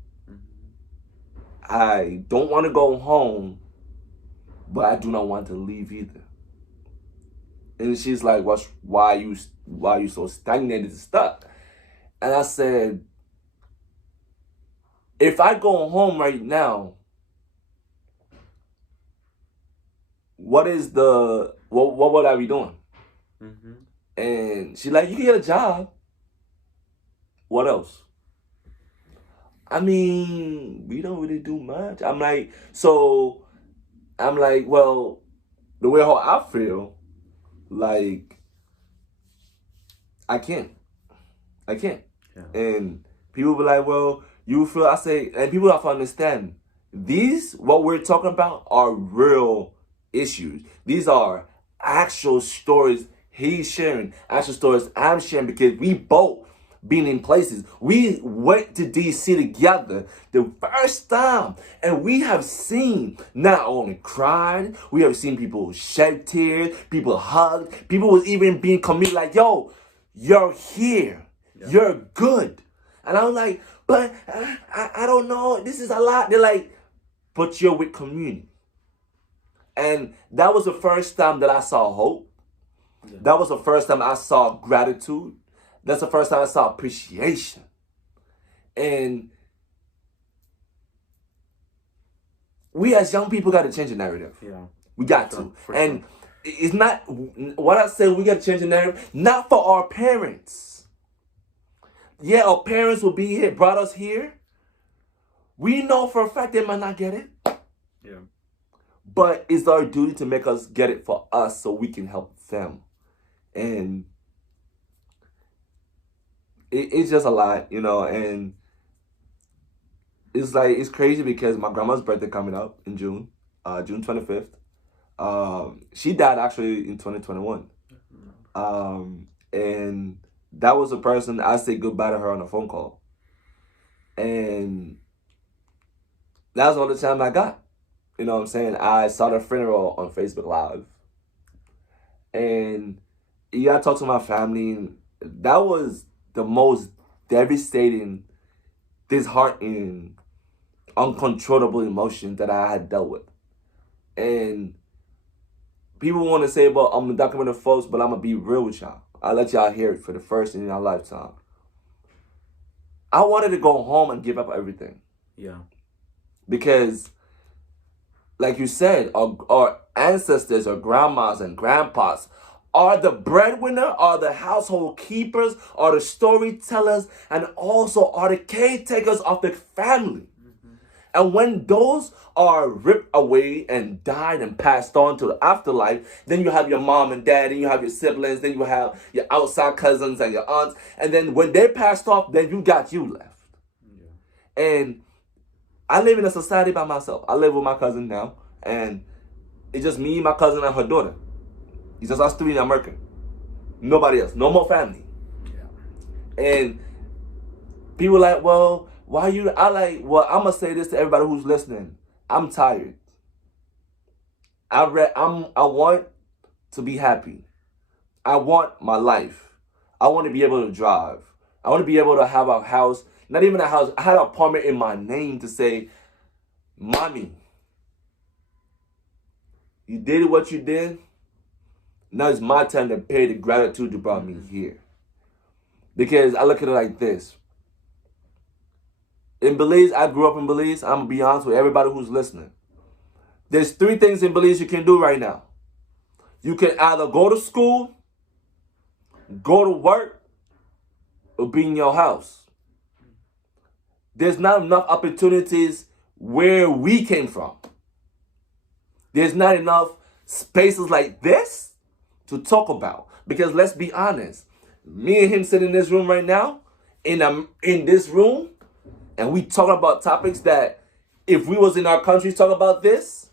I don't want to go home, but I do not want to leave either. And she's like, why are you so stagnated and stuck? And I said, if I go home right now, what would I be doing? And she's like, you can get a job. What else? I mean, we don't really do much. I'm like, well, the way how I feel, like, I can't. Yeah. And people be like, well, you feel, I say, and people have to understand, what we're talking about are real issues. These are actual stories he's sharing, actual stories I'm sharing, because we both been in places. We went to DC together the first time, and we have seen not only cried, we have seen people shed tears, people hug, people was even being committed like, yo, you're here, you're good. And I was like, but I don't know, this is a lot. They're like, but you're with community. And that was the first time that I saw hope. That was the first time I saw gratitude. That's the first time I saw appreciation. And we as young people got to change the narrative. Yeah. We got to. And it's not, what I say, we got to change the narrative, not for our parents. Yeah, our parents will be here, brought us here. We know for a fact they might not get it. Yeah. But it's our duty to make us get it for us so we can help them. And it's just a lot, and it's like, it's crazy because my grandma's birthday coming up in June 25th. She died actually in 2021. And that was a person I said goodbye to her on a phone call. And that's all the time I got. You know what I'm saying? I saw the funeral on Facebook Live. And I talked to my family, and that was the most devastating, disheartening, uncontrollable emotion that I had dealt with. And people want to say, well, I'm a documented folks, but I'm going to be real with y'all. I'll let y'all hear it for the first in your lifetime. I wanted to go home and give up everything. Yeah. Because, like you said, our ancestors, our grandmas and grandpas, are the breadwinner, are the household keepers, are the storytellers, and also are the caretakers of the family. And when those are ripped away and died and passed on to the afterlife, then you have your mom and dad, and you have your siblings, then you have your outside cousins and your aunts. And then when they passed off, then you got you left. Yeah. And I live in a society by myself. I live with my cousin now, and it's just me, my cousin, and her daughter. It's just us three in America. Nobody else. No more family. Yeah. And people like, well, why you? I'm going to say this to everybody who's listening. I'm tired. I want to be happy. I want my life. I want to be able to drive. I want to be able to have a house. Not even a house. I had an apartment in my name to say, Mommy, you did what you did. Now it's my time to pay the gratitude you brought me here. Because I look at it like this. In Belize, I grew up in Belize. I'm going to be honest with everybody who's listening. There's 3 things in Belize you can do right now. You can either go to school, go to work, or be in your house. There's not enough opportunities where we came from. There's not enough spaces like this to talk about. Because let's be honest, me and him sitting in this room right now, in this room, and we talking about topics that if we was in our country talk about this,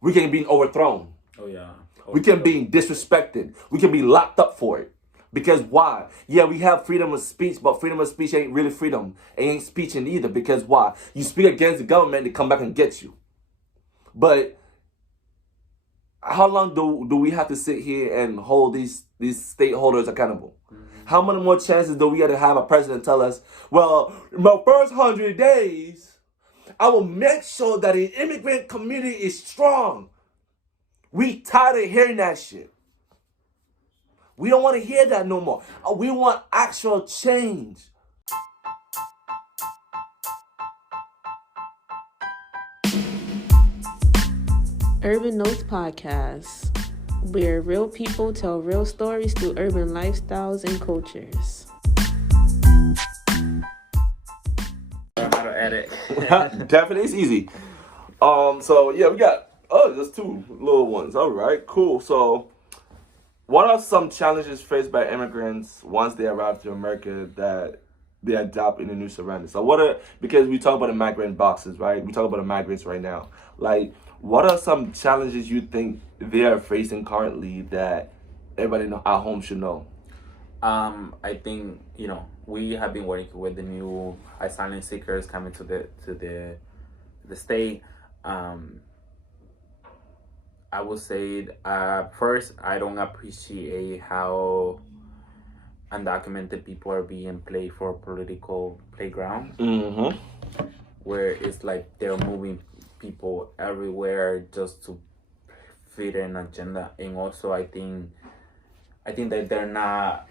we can be overthrown. Oh yeah. We can be disrespected. We can be locked up for it. Because why? Yeah, we have freedom of speech, but freedom of speech ain't really freedom. It ain't speeching either. Because why? You speak against the government, they come back and get you. But how long do we have to sit here and hold these stakeholders accountable? How many more chances do we got to have a president tell us, well, in my first 100 days, I will make sure that the immigrant community is strong. We tired of hearing that shit. We don't want to hear that no more. We want actual change. Urban Notes Podcast, where real people tell real stories through urban lifestyles and cultures. How to edit. Definitely, it's easy. So yeah, we got just two little ones. All right, cool. So, what are some challenges faced by immigrants once they arrive to America that they adapt in the new surroundings? So because we talk about the migrant boxes, right? We talk about the migrants right now. Like, what are some challenges you think they are facing currently that everybody at home should know? I think, we have been working with the new asylum seekers coming to the state. I would say first, I don't appreciate how undocumented people are being played for political playground, where it's like they're moving people everywhere just to fit an agenda. And also, I think that they're not.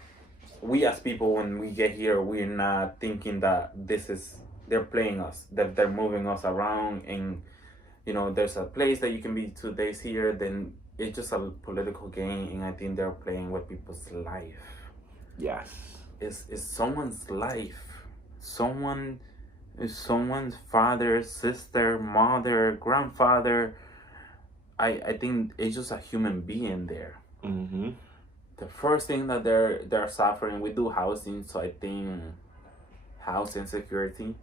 We as people, when we get here, we're not thinking that they're playing us, that they're moving us around, and there's a place that you can be 2 days here, then it's just a political game, and I think they're playing with people's life. Yes. It's someone's life. Someone's father, sister, mother, grandfather. I think it's just a human being there. Mm-hmm. The first thing that they're suffering, we do housing, so I think housing security,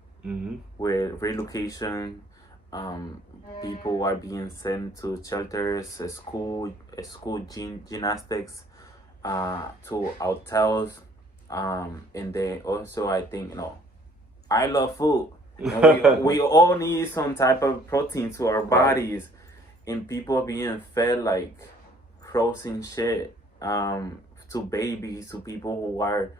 with relocation. People are being sent to shelters, school gymnastics, to hotels, and they also, I think, I love food. We all need some type of protein to our bodies, and people are being fed like frozen shit, to babies, to people who are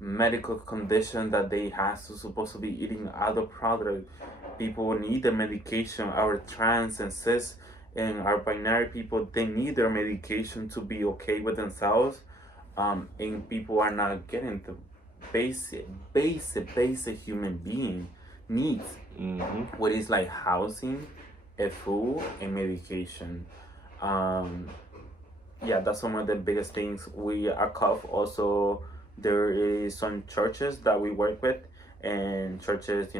medical condition that they supposed to be eating other products. People need the medication. Our trans and cis and our binary people, they need their medication to be okay with themselves. And people are not getting the basic human being needs, what is like housing, food, and medication. That's some of the biggest things. We at CUFFH also, there is some churches that we work with, and churches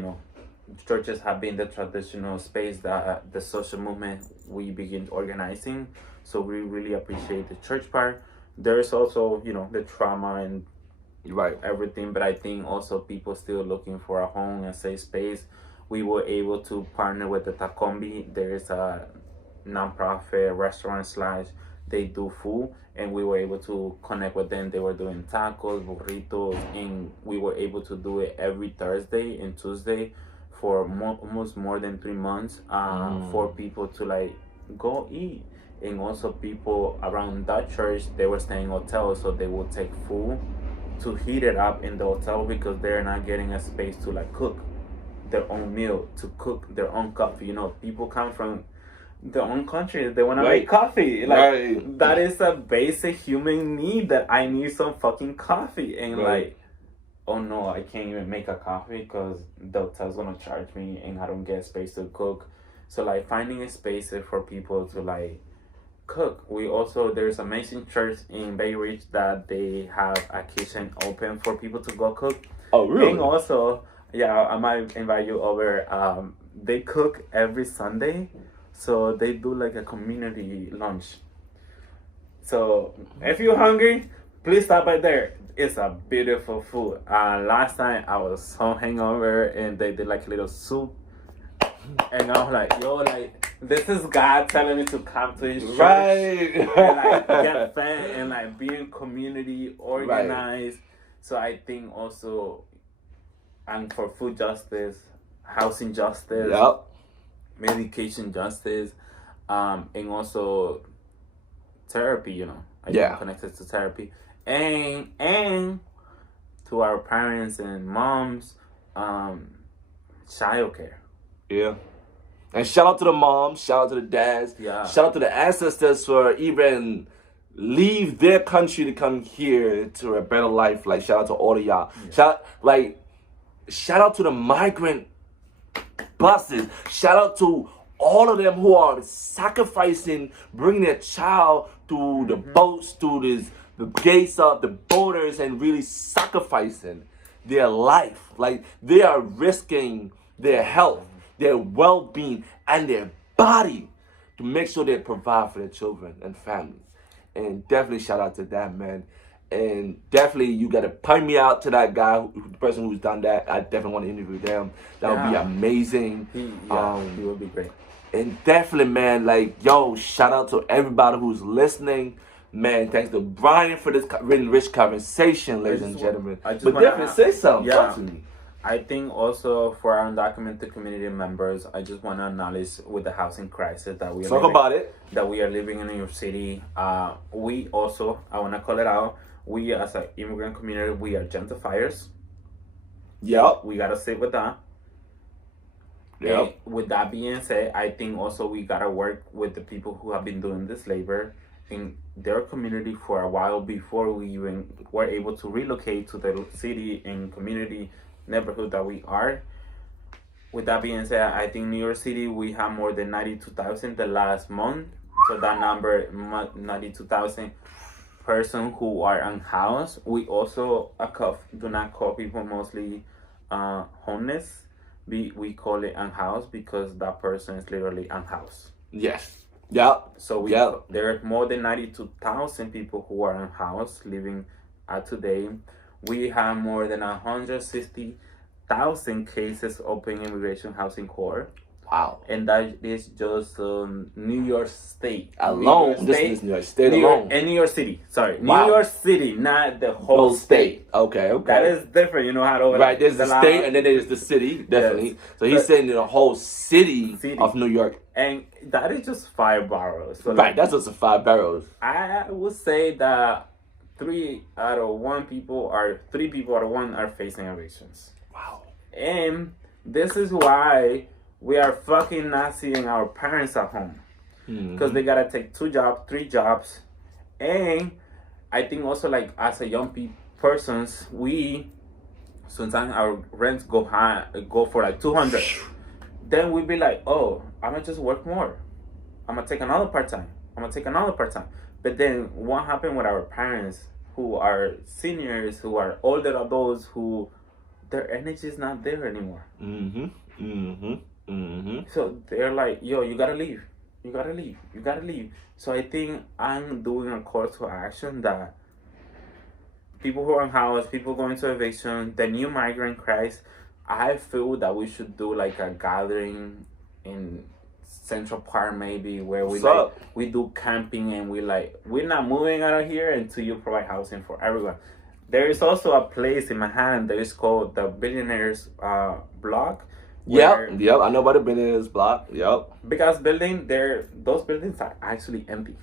have been the traditional space that the social movement we begin organizing. So we really appreciate the church part. There's also, the trauma and everything, but I think also people still looking for a home and safe space. We were able to partner with the Tacombi. There is a nonprofit restaurant / they do food, and we were able to connect with them. They were doing tacos, burritos, and we were able to do it every Thursday and Tuesday for almost more than 3 months, for people to go eat. And also people around that church, they were staying in hotels, so they would take food to heat it up in the hotel, because they're not getting a space to cook their own meal, to cook their own coffee. People come from their own country, they want to make coffee. That is a basic human need, that I need some fucking coffee. And oh no, I can't even make a coffee because the hotel's gonna charge me, and I don't get space to cook. So finding a space for people to cook. We also, there's amazing church in Bay Ridge that they have a kitchen open for people to go cook. Oh really? And also, I might invite you over. they cook every Sunday, so they do like a community lunch. So if you're hungry, please stop by there. It's a beautiful food. Last time I was so hangover and they did like a little soup, and I was like, yo, like this is God telling me to come to His church, Right. and like get fed and like be in community, organized. Right. So I think also, and for food justice, housing justice, Yep. medication justice, and also therapy, you know. I think connected to therapy. And to our parents and moms, childcare. Yeah. And shout out to the moms, shout out to the dads, shout out to the ancestors for even leave their country to come here to a better life. Like shout out to all of y'all. Yeah. Shout out to the migrant buses. Shout out to all of them who are sacrificing, bringing their child through the boats, through the gates of the borders, and really sacrificing their life. Like they are risking their health, their well-being, and their body to make sure they provide for their children and families. And definitely shout out to that, man. And definitely you got to point me out to that guy, the person who's done that. I definitely want to interview them. That would be amazing. He would be great. And definitely, man, like, yo, shout out to everybody who's listening. Man, thanks to Brayan for this rich conversation, ladies and gentlemen. But definitely say something. Talk to me. I think also for our undocumented community members, I just want to acknowledge with the housing crisis that we are living in New York City. We also, I want to call it out, we as an immigrant community, we are gentrifiers. Yep. We got to sit with that. Yep. And with that being said, I think also we got to work with the people who have been doing this labor in their community for a while before we even were able to relocate to the city and community neighborhood that we are. With that being said, I think New York City, we have more than 92,000 the last month. So that number, 92,000 person who are unhoused. We also do not call people mostly homeless. We call it unhoused because that person is literally unhoused. Yes. Yeah. So there are more than 92,000 people who are unhoused living today. We have more than 160,000 cases open immigration housing court. Wow. And that is just New York State. Alone. This is New York State alone. And New York City. Sorry. Wow. New York City, not the whole state. Okay. That is different. You know how to... Right. There's the state and then there's the city. Definitely. Yes. So he's saying the whole city of New York. And that is just 5 boroughs. So right. That's just 5 boroughs. I would say that 3 people out of 1 are facing evictions. Wow. And this is why we are fucking not seeing our parents at home. Because they gotta take 2 jobs, 3 jobs. And I think also like as a young persons, we sometimes our rents go for like 200. Then we be like, oh, I'm gonna just work more. I'm gonna take another part-time. But then what happened with our parents who are seniors, who are older adults, who their energy is not there anymore. So they're like, yo, you gotta leave. So I think I'm doing a call to action that people who are unhoused, people going to eviction, the new migrant crisis, I feel that we should do like a gathering in Central Park maybe where we do camping and we're not moving out of here until you provide housing for everyone. There is also a place in Manhattan that is called the Billionaires Block. Yep, I know about the Billionaires Block. Yep. Because those buildings are actually empty.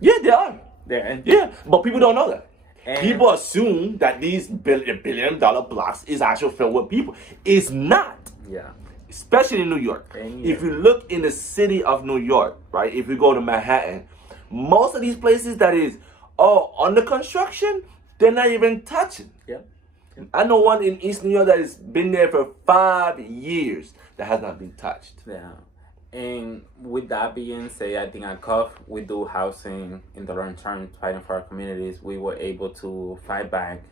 Yeah, they are. They're empty. Yeah, but people don't know that. And people assume that these billion-dollar blocks is actually filled with people. It's not. Yeah. Especially in New York. If you look in the city of New York, right? If you go to Manhattan, most of these places that is under construction, they're not even touching. Yeah. I know one in East New York that has been there for 5 years that has not been touched. Yeah. And with that being said, I think at CUFFH, we do housing in the long term, fighting for our communities. We were able to fight back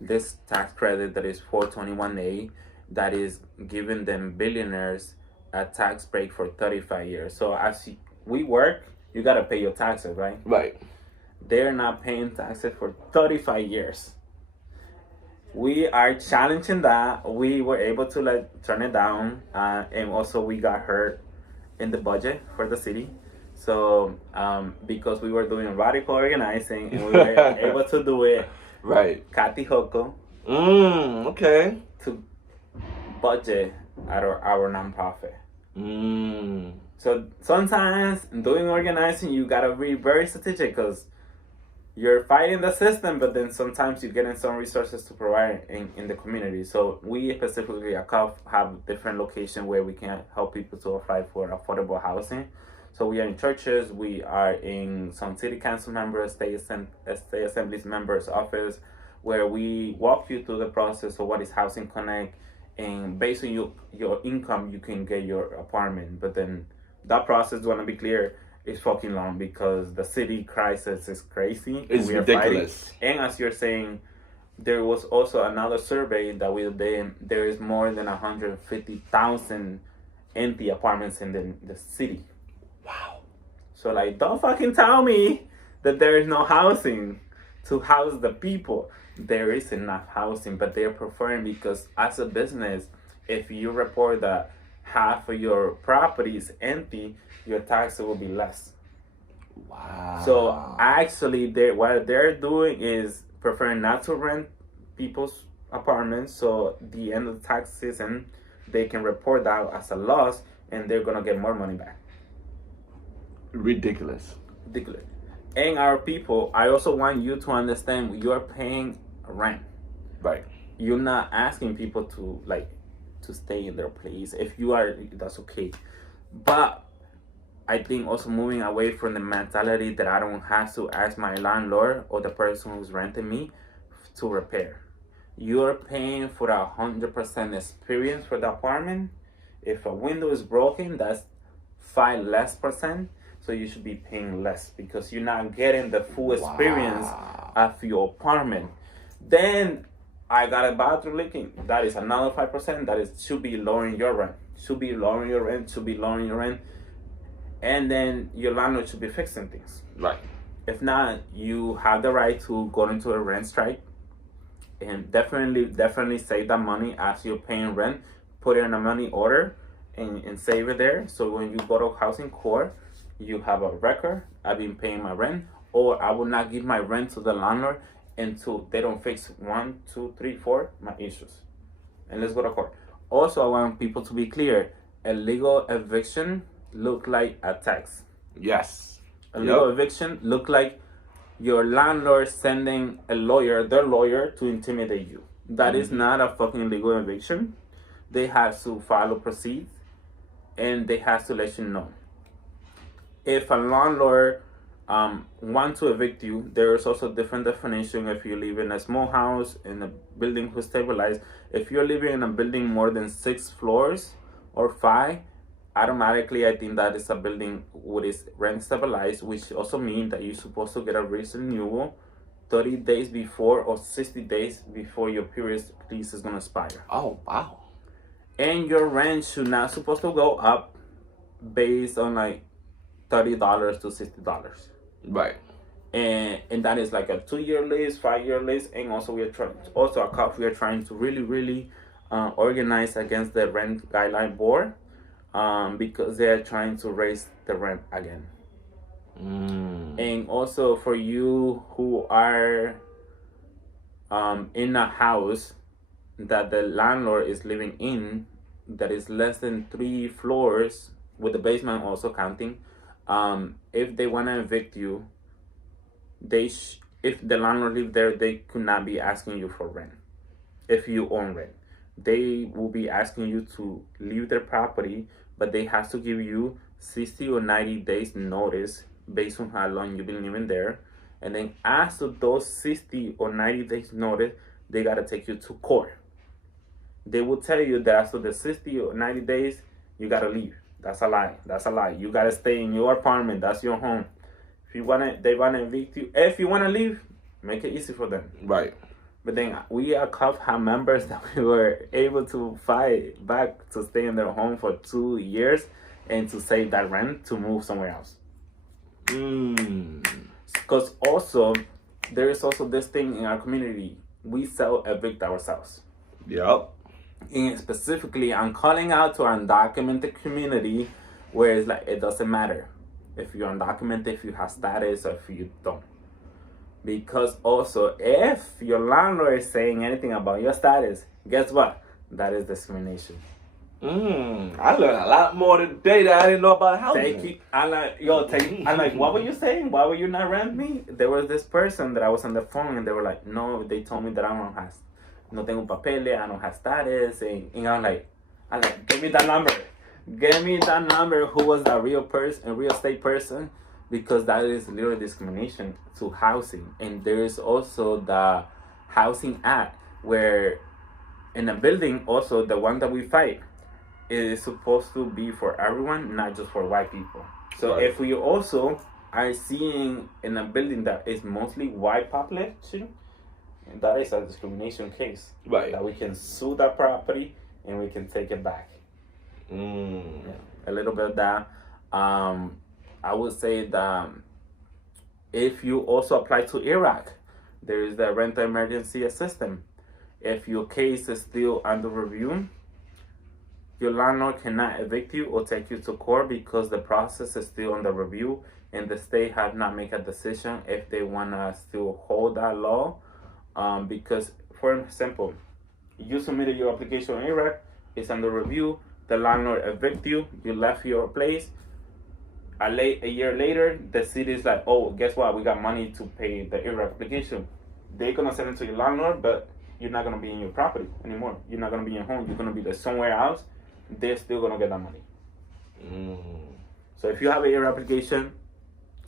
this tax credit that is 421A, that is giving them billionaires a tax break for 35 years. So as we work, you gotta pay your taxes, right? Right. They're not paying taxes for 35 years. We are challenging that. We were able to turn it down, and also we got hurt in the budget for the city. So because we were doing radical organizing and we were able to do it, Right. Katihoko, Okay. to budget our nonprofit. So sometimes doing organizing, you gotta be very strategic because you're fighting the system, but then sometimes you're getting some resources to provide in the community. So we specifically at CUFFH have different locations where we can help people to apply for affordable housing. So we are in churches, we are in some city council members, state assemblies members' office, where we walk you through the process of what is Housing Connect, and based on your income, you can get your apartment. But then that process, want to be clear, is fucking long because the city crisis is crazy. It's ridiculous. And as you're saying, there was also another survey that we did. There is more than 150,000 empty apartments in the city. Wow. So don't fucking tell me that there is no housing to house the people. There is enough housing, but they're preferring, because as a business, if you report that half of your property is empty, your tax will be less. Wow. So actually, what they're doing is preferring not to rent people's apartments. So the end of the tax season, they can report that as a loss, and they're gonna get more money back. Ridiculous. And our people, I also want you to understand, you're paying rent. Right. You're not asking people to stay in their place. If you are, that's okay. But I think also moving away from the mentality that I don't have to ask my landlord or the person who's renting me to repair. You're paying for 100% experience for the apartment. If a window is broken, that's 5% less. So you should be paying less because you're not getting the full experience of your apartment. Then I got a bathroom leaking. That is another 5%. That should be lowering your rent. Should be lowering your rent. And then your landlord should be fixing things. Right. If not, you have the right to go into a rent strike, and definitely save that money as you're paying rent. Put it in a money order and save it there. So when you go to housing court, you have a record. I've been paying my rent, or I will not give my rent to the landlord until they don't fix 1, 2, 3, 4 my issues. And let's go to court. Also, I want people to be clear. A legal eviction look like a tax. Yes. A legal eviction look like your landlord sending their lawyer to intimidate you. That is not a fucking legal eviction. They have to follow proceeds, and they have to let you know. If a landlord want to evict you, there is also different definition. If you live in a small house in a building who's stabilized, if you're living in a building more than 6 floors or 5, automatically I think that is a building which is rent stabilized, which also means that you're supposed to get a lease renewal 30 days before or 60 days before your previous lease is gonna expire. Oh wow. And your rent should not supposed to go up based on $30 to $60. Right. And that is like a 2-year lease, 5-year lease, and also at CUFFH we are trying to really organize against the rent guideline board, because they are trying to raise the rent again. And also for you who are in a house that the landlord is living in, that is less than 3 floors with the basement also counting, if they want to evict you, if the landlord lives there, they could not be asking you for rent. If you own rent, they will be asking you to leave their property, but they have to give you 60 or 90 days notice based on how long you've been living there. And then after those 60 or 90 days notice, they got to take you to court. They will tell you that after the 60 or 90 days, you got to leave. That's a lie. You got to stay in your apartment. That's your home. If they want to evict you. If you want to leave, make it easy for them. Right. But then we at CUFFH have members that we were able to fight back to stay in their home for 2 years and to save that rent to move somewhere else. Because also, there is also this thing in our community. We self-evict ourselves. Yep. And specifically, I'm calling out to our undocumented community where it's like, it doesn't matter if you're undocumented, if you have status, or if you don't. Because also, if your landlord is saying anything about your status, guess what? That is discrimination. I learned a lot more today that I didn't know about housing. I'm like, what were you saying? Why were you not rent me? There was this person that I was on the phone and they were like, no, they told me that I don't have, no tengo papeles, I don't have status. And I'm like, give me that number. Give me that number. Who was that real person, a real estate person? Because that is literally discrimination to housing. And there is also the Housing Act where in a building, also the one that we fight, is supposed to be for everyone, not just for white people. So right. If we also are seeing in a building that is mostly white population, that is a discrimination case. Right. That we can sue that property and we can take it back. Yeah, a little bit of that. I would say that if you also apply to Iraq, there is the rental emergency assistance. If your case is still under review, your landlord cannot evict you or take you to court because the process is still under review and the state has not made a decision if they want to still hold that law. Because, for example, you submitted your application in Iraq, it's under review, the landlord evict you, you left your place. A year later, the city is like, oh, guess what? We got money to pay the Iraq application. They're going to send it to your landlord, but you're not going to be in your property anymore. You're not going to be in your home. You're going to be there somewhere else. They're still going to get that money. So if you have an Iraq application,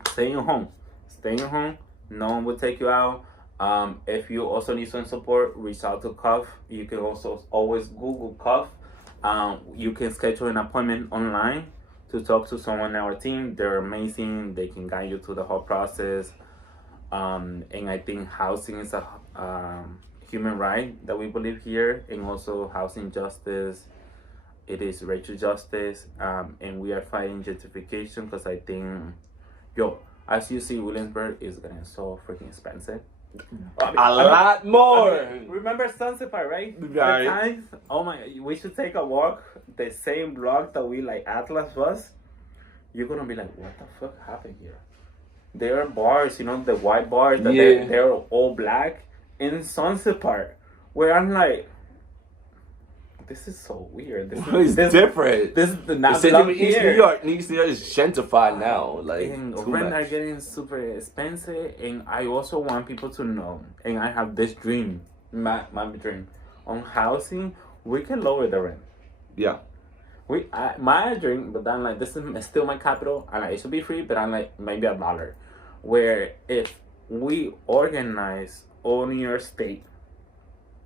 stay in your home. Stay in your home. No one will take you out. If you also need some support, reach out to CUFFH. You can also always Google CUFFH. You can schedule an appointment online to talk to someone on our team. They're amazing. They can guide you through the whole process. And I think housing is a human right that we believe here, and also housing justice. It is racial justice, and we are fighting gentrification because I think, as you see, Williamsburg is getting so freaking expensive. A lot more. Remember Sunset Park, right? Right. Times, oh my, we should take a walk the same block that we like Atlas was. You're gonna be like, what the fuck happened here? There are bars, the white bars that they're all black in Sunset Park, where I'm like, this is so weird. This is different. This is not East New York. East New York is gentrified now. And rent are getting super expensive. And I also want people to know, and I have this dream, my dream, on housing, we can lower the rent. Yeah. My dream, but I'm like, this is still my capital, and it should be free, but I'm like, maybe $1. Where if we organize all New York State,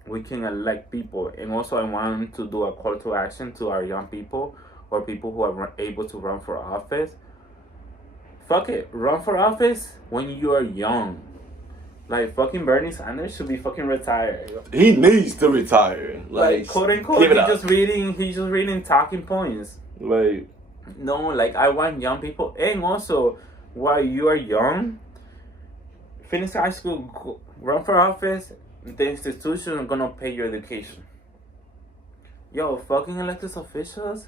we can elect people. And also I want to do a call to action to our young people or people who are able to run for office. Fuck it, run for office when you are young. Like fucking Bernie Sanders should be fucking retired. He needs to retire. Like quote unquote, he's just reading talking points. Like no, like I want young people. And also while you are young, finish high school, run for office. The institution are gonna pay your education. Fucking elected officials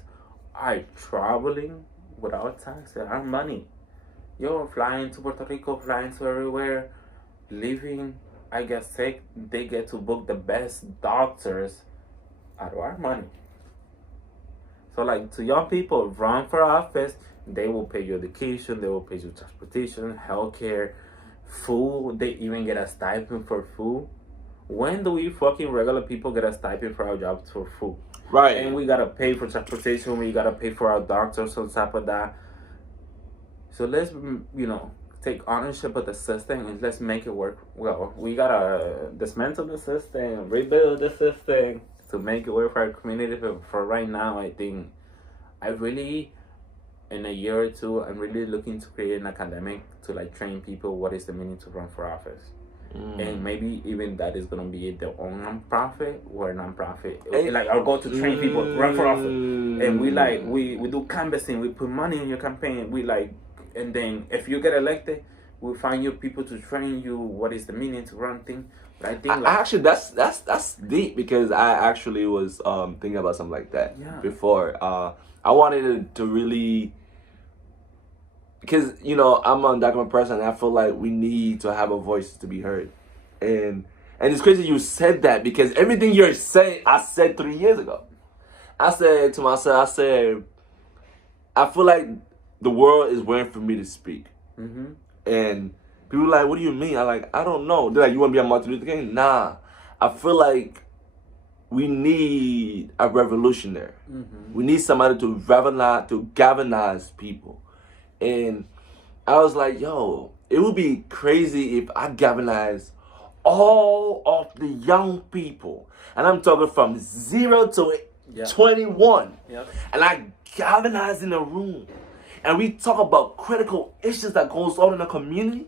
are traveling without tax. They have money. Flying to Puerto Rico, flying to everywhere, living. I get sick. They get to book the best doctors out of our money. So, like, to young people, run for office. They will pay your education. They will pay your transportation, healthcare, food. They even get a stipend for food. When do we fucking regular people get a stipend for our jobs for food? Right. And we gotta pay for transportation, we gotta pay for our doctors on top of that. So let's, take ownership of the system and let's make it work well. We gotta dismantle the system, rebuild the system to make it work for our community. But for right now, I think in a year or two, I'm really looking to create an academic to train people what is the meaning to run for office. And maybe even that is gonna be their own nonprofit or a nonprofit. Hey. Like I'll go to train people, run for office, and we do canvassing. We put money in your campaign. And then if you get elected, we'll find you people to train you what is the meaning to run thing. But I think actually that's deep, because I actually was thinking about something like that before. I wanted to really, because I'm an undocumented person, and I feel like we need to have a voice to be heard, and it's crazy you said that, because everything you're saying I said 3 years ago. I said to myself, I feel like the world is waiting for me to speak, and people are like, what do you mean? I'm like, I don't know. They're like, you want to be a Martin Luther King? Nah, I feel like we need a revolutionary. We need somebody to galvanize people. And I was like, yo, it would be crazy if I galvanize all of the young people. And I'm talking from 0 to 21. And I galvanize in a room. And we talk about critical issues that goes on in the community.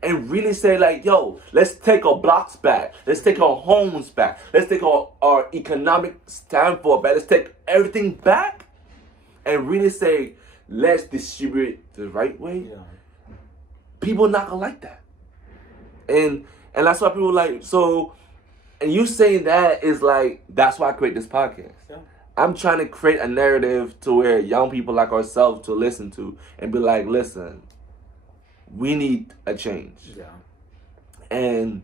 And really say like, yo, let's take our blocks back. Let's take our homes back. Let's take our economic standpoint back. Let's take everything back. And really say, let's distribute it the right way. People are not gonna like that. And that's why people like, so, and you saying that is like, that's why I create this podcast. I'm trying to create a narrative to where young people like ourselves to listen to and be like, listen, we need a change. And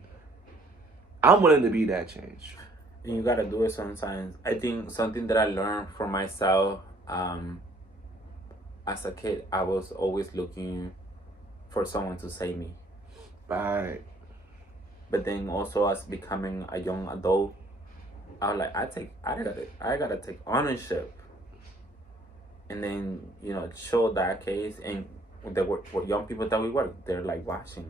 I'm willing to be that change. And you gotta do it sometimes. I think something that I learned for myself, as a kid, I was always looking for someone to save me. Right. But then also as becoming a young adult, I was like, I gotta take ownership. And then, show that case, and the young people that we work, they're like watching,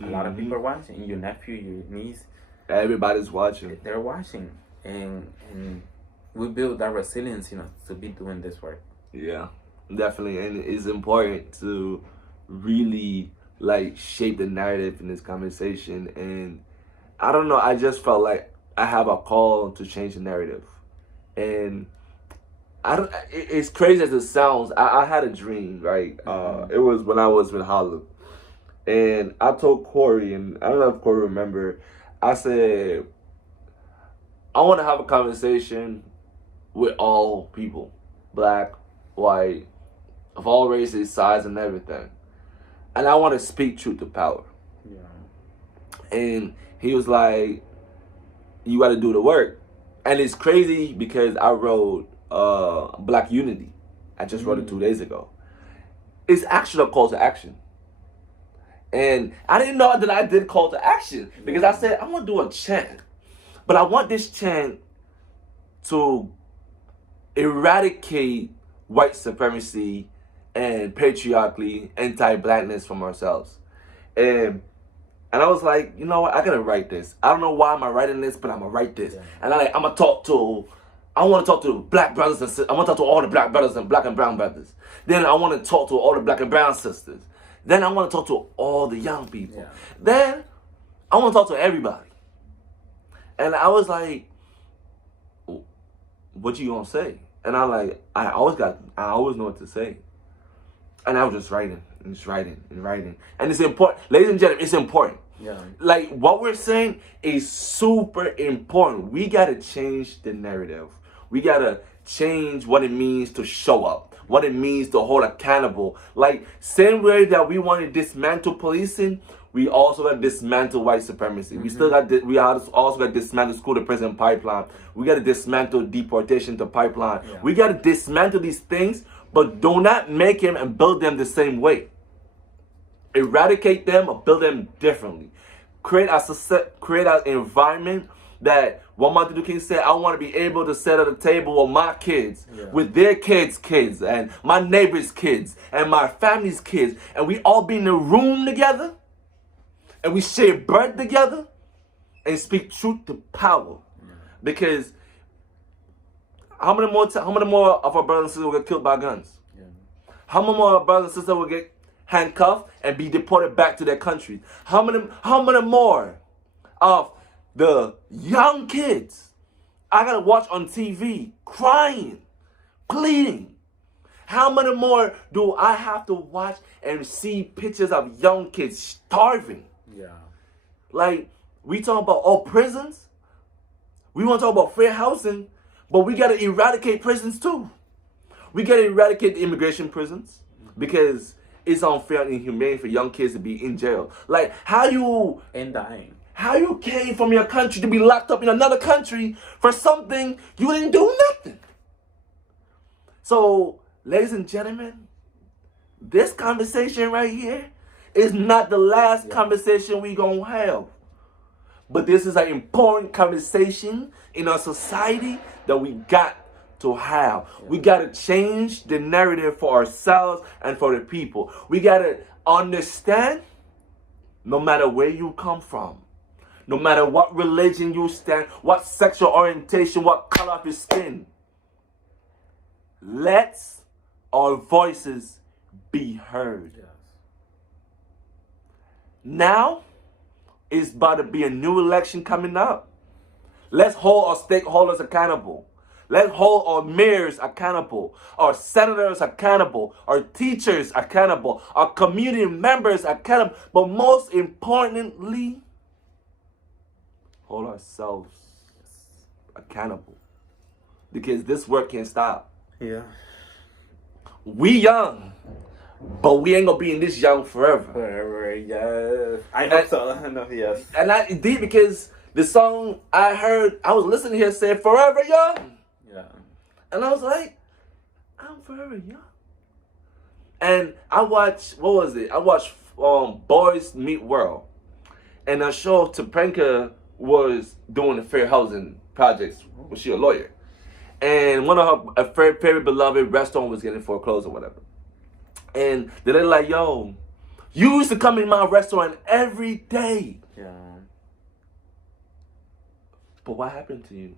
a lot of people are watching. Your nephew, your niece, everybody's watching. They're watching, and we build that resilience, to be doing this work. Yeah, definitely, and it's important to really like shape the narrative in this conversation. And I don't know, I just felt like I have a call to change the narrative, and it's crazy as it sounds. I had a dream, right? It was when I was with Harlem. And I told Corey, and I don't know if Corey remember, I said, I want to have a conversation with all people. Black, white, of all races, size, and everything. And I want to speak truth to power. And he was like, you got to do the work. And it's crazy because I wrote Black Unity. I just wrote it 2 days ago. It's actually a call to action. And I didn't know that I did call to action, because I said, I want to do a chant. But I want this chant to eradicate white supremacy and patriarchy, anti-blackness from ourselves. And I was like, you know what, I gotta write this. I don't know why am I writing this, but I'm gonna write this. And I want to talk to black brothers and sisters. I want to talk to all the black brothers and black and brown brothers. Then I want to talk to all the black and brown sisters. Then I want to talk to all the young people. Then I want to talk to everybody. And I was like, what you gonna say? And I always know what to say. And I was just writing and just writing and writing. And it's important, ladies and gentlemen, it's important. Like what we're saying is super important. We gotta change the narrative. We gotta change what it means to show up, what it means to hold accountable. Like same way that we want to dismantle policing, we also got to dismantle white supremacy. We also got to dismantle school to prison pipeline. We got to dismantle deportation to pipeline. We got to dismantle these things, but do not make them and build them the same way. Eradicate them or build them differently. Create an environment that what Martin Luther King said, I want to be able to sit at a table with my kids, with their kids' kids, and my neighbors' kids, and my family's kids, and we all be in a room together, and we share bread together, and speak truth to power. Because how many more of our brothers and sisters will get killed by guns? How many more of our brothers and sisters will get handcuffed, and be deported back to their country? How many more of the young kids I gotta watch on TV crying, pleading? How many more do I have to watch and see pictures of young kids starving? Yeah. Like, we talk about all prisons. We want to talk about fair housing, but we got to eradicate prisons too. We got to eradicate the immigration prisons because it's unfair and inhumane for young kids to be in jail. Like, And dying. How you came from your country to be locked up in another country for something you didn't do nothing. So, ladies and gentlemen, this conversation right here is not the last conversation we gonna have. But this is an important conversation in our society that we got to have. We got to change the narrative for ourselves and for the people. We got to understand, no matter where you come from, no matter what religion you stand, what sexual orientation, what color of your skin, let our voices be heard. Yes. Now, it's about to be a new election coming up. Let's hold our stakeholders accountable. Let's hold our mayors accountable, our senators accountable, our teachers accountable, our community members accountable, but most importantly, hold ourselves accountable. Because this work can't stop. Yeah. We young, but we ain't gonna be in this young forever. Forever, yes. I know so. I know, yes. And I did because the song I heard, I was listening here say "Forever Young," Yeah. and I was like, "I'm forever young." And I watched I watched Boys Meet World, and I show Topanga was doing the fair housing projects. Was she a lawyer? And one of her very beloved restaurant was getting foreclosed or whatever. And they're like, "Yo, you used to come in my restaurant every day. Yeah. But what happened to you?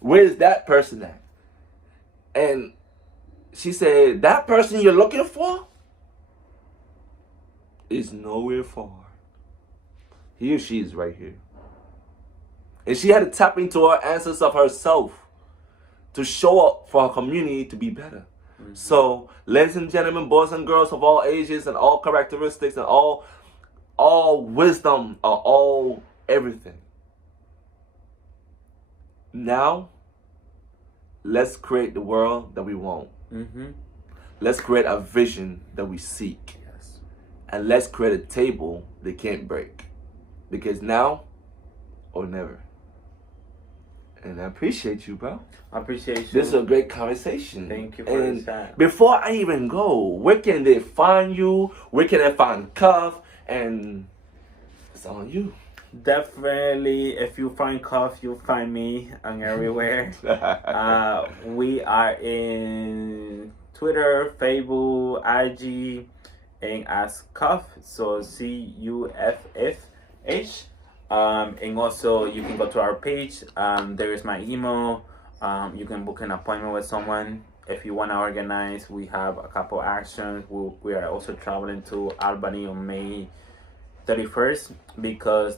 Where's that person at?" And she said, "That person you're looking for is nowhere far. He or she is right here." And she had to tap into her answers of herself to show up for her community to be better. Mm-hmm. So, ladies and gentlemen, boys and girls of all ages and all characteristics and all wisdom, all everything. Now, let's create the world that we want. Mm-hmm. Let's create a vision that we seek. Yes. And let's create a table they can't break. Because now or never. And I appreciate you, bro. I appreciate you. This is a great conversation. Thank you for and this time. Before I even go, where can they find you? Where can they find Cuff? And it's on you. Definitely, if you find Cuff, you'll find me on everywhere. We are in Twitter, Facebook, IG, and as Cuff, so CUFFH. And also, you can go to our page. There is my email. You can book an appointment with someone. If you want to organize, we have a couple actions. We are also traveling to Albany on May 31st because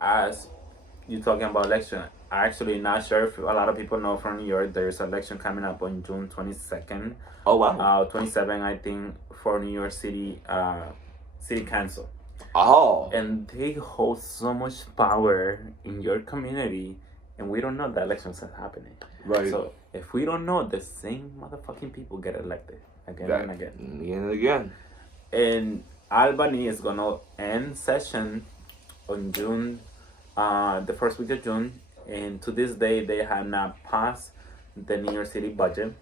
as you're talking about election, I'm actually not sure if a lot of people know from New York, there's an election coming up on June 22nd. Oh, wow. 27, I think, for New York City City Council. Oh. And they hold so much power in your community, and we don't know the elections are happening. Right. So if we don't know, the same motherfucking people get elected again and again. Again and again. And Albany is gonna end session on June, the first week of June, and to this day they have not passed the New York City budget.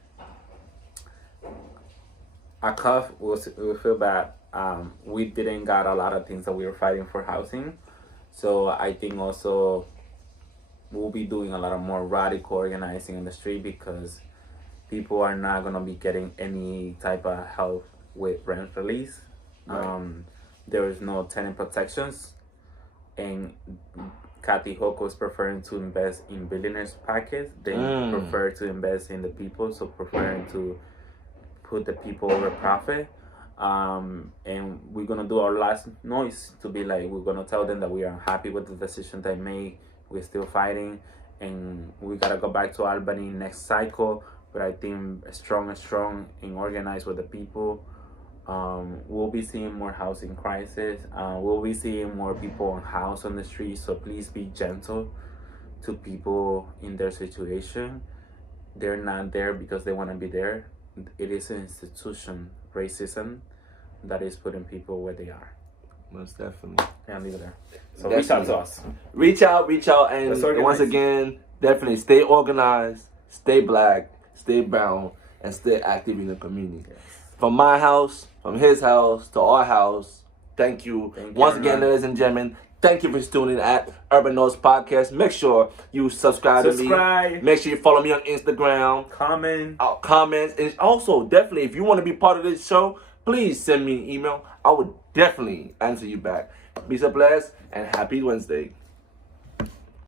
Our Cuff we feel bad. We didn't got a lot of things that we were fighting for housing, so I think also we'll be doing a lot of more radical organizing in the street because people are not gonna be getting any type of help with rent release. Right. There is no tenant protections, and Kathy Hochul is preferring to invest in billionaires packets. They prefer to invest in the people, so preferring to put the people over profit. And we're gonna do our last noise to be like, we're gonna tell them that we are unhappy with the decision they made. We're still fighting, and we gotta go back to Albany next cycle. But I think strong and organized with the people. We'll be seeing more housing crisis. We'll be seeing more people unhoused on the streets. So please be gentle to people in their situation. They're not there because they want to be there. It is an institution, racism, that is putting people where they are. Most definitely. And leave it there. So Definitely. reach out to us. Reach out, and once again, definitely stay organized, stay Black, stay brown, and stay active in the community. Yes. From my house, from his house, to our house, thank you. Once again, ladies and gentlemen, thank you for tuning in at Urban Noise Podcast. Make sure you subscribe to me. Make sure you follow me on Instagram. Comments. And also, definitely, if you want to be part of this show, please send me an email. I would definitely answer you back. Be so blessed, and happy Wednesday.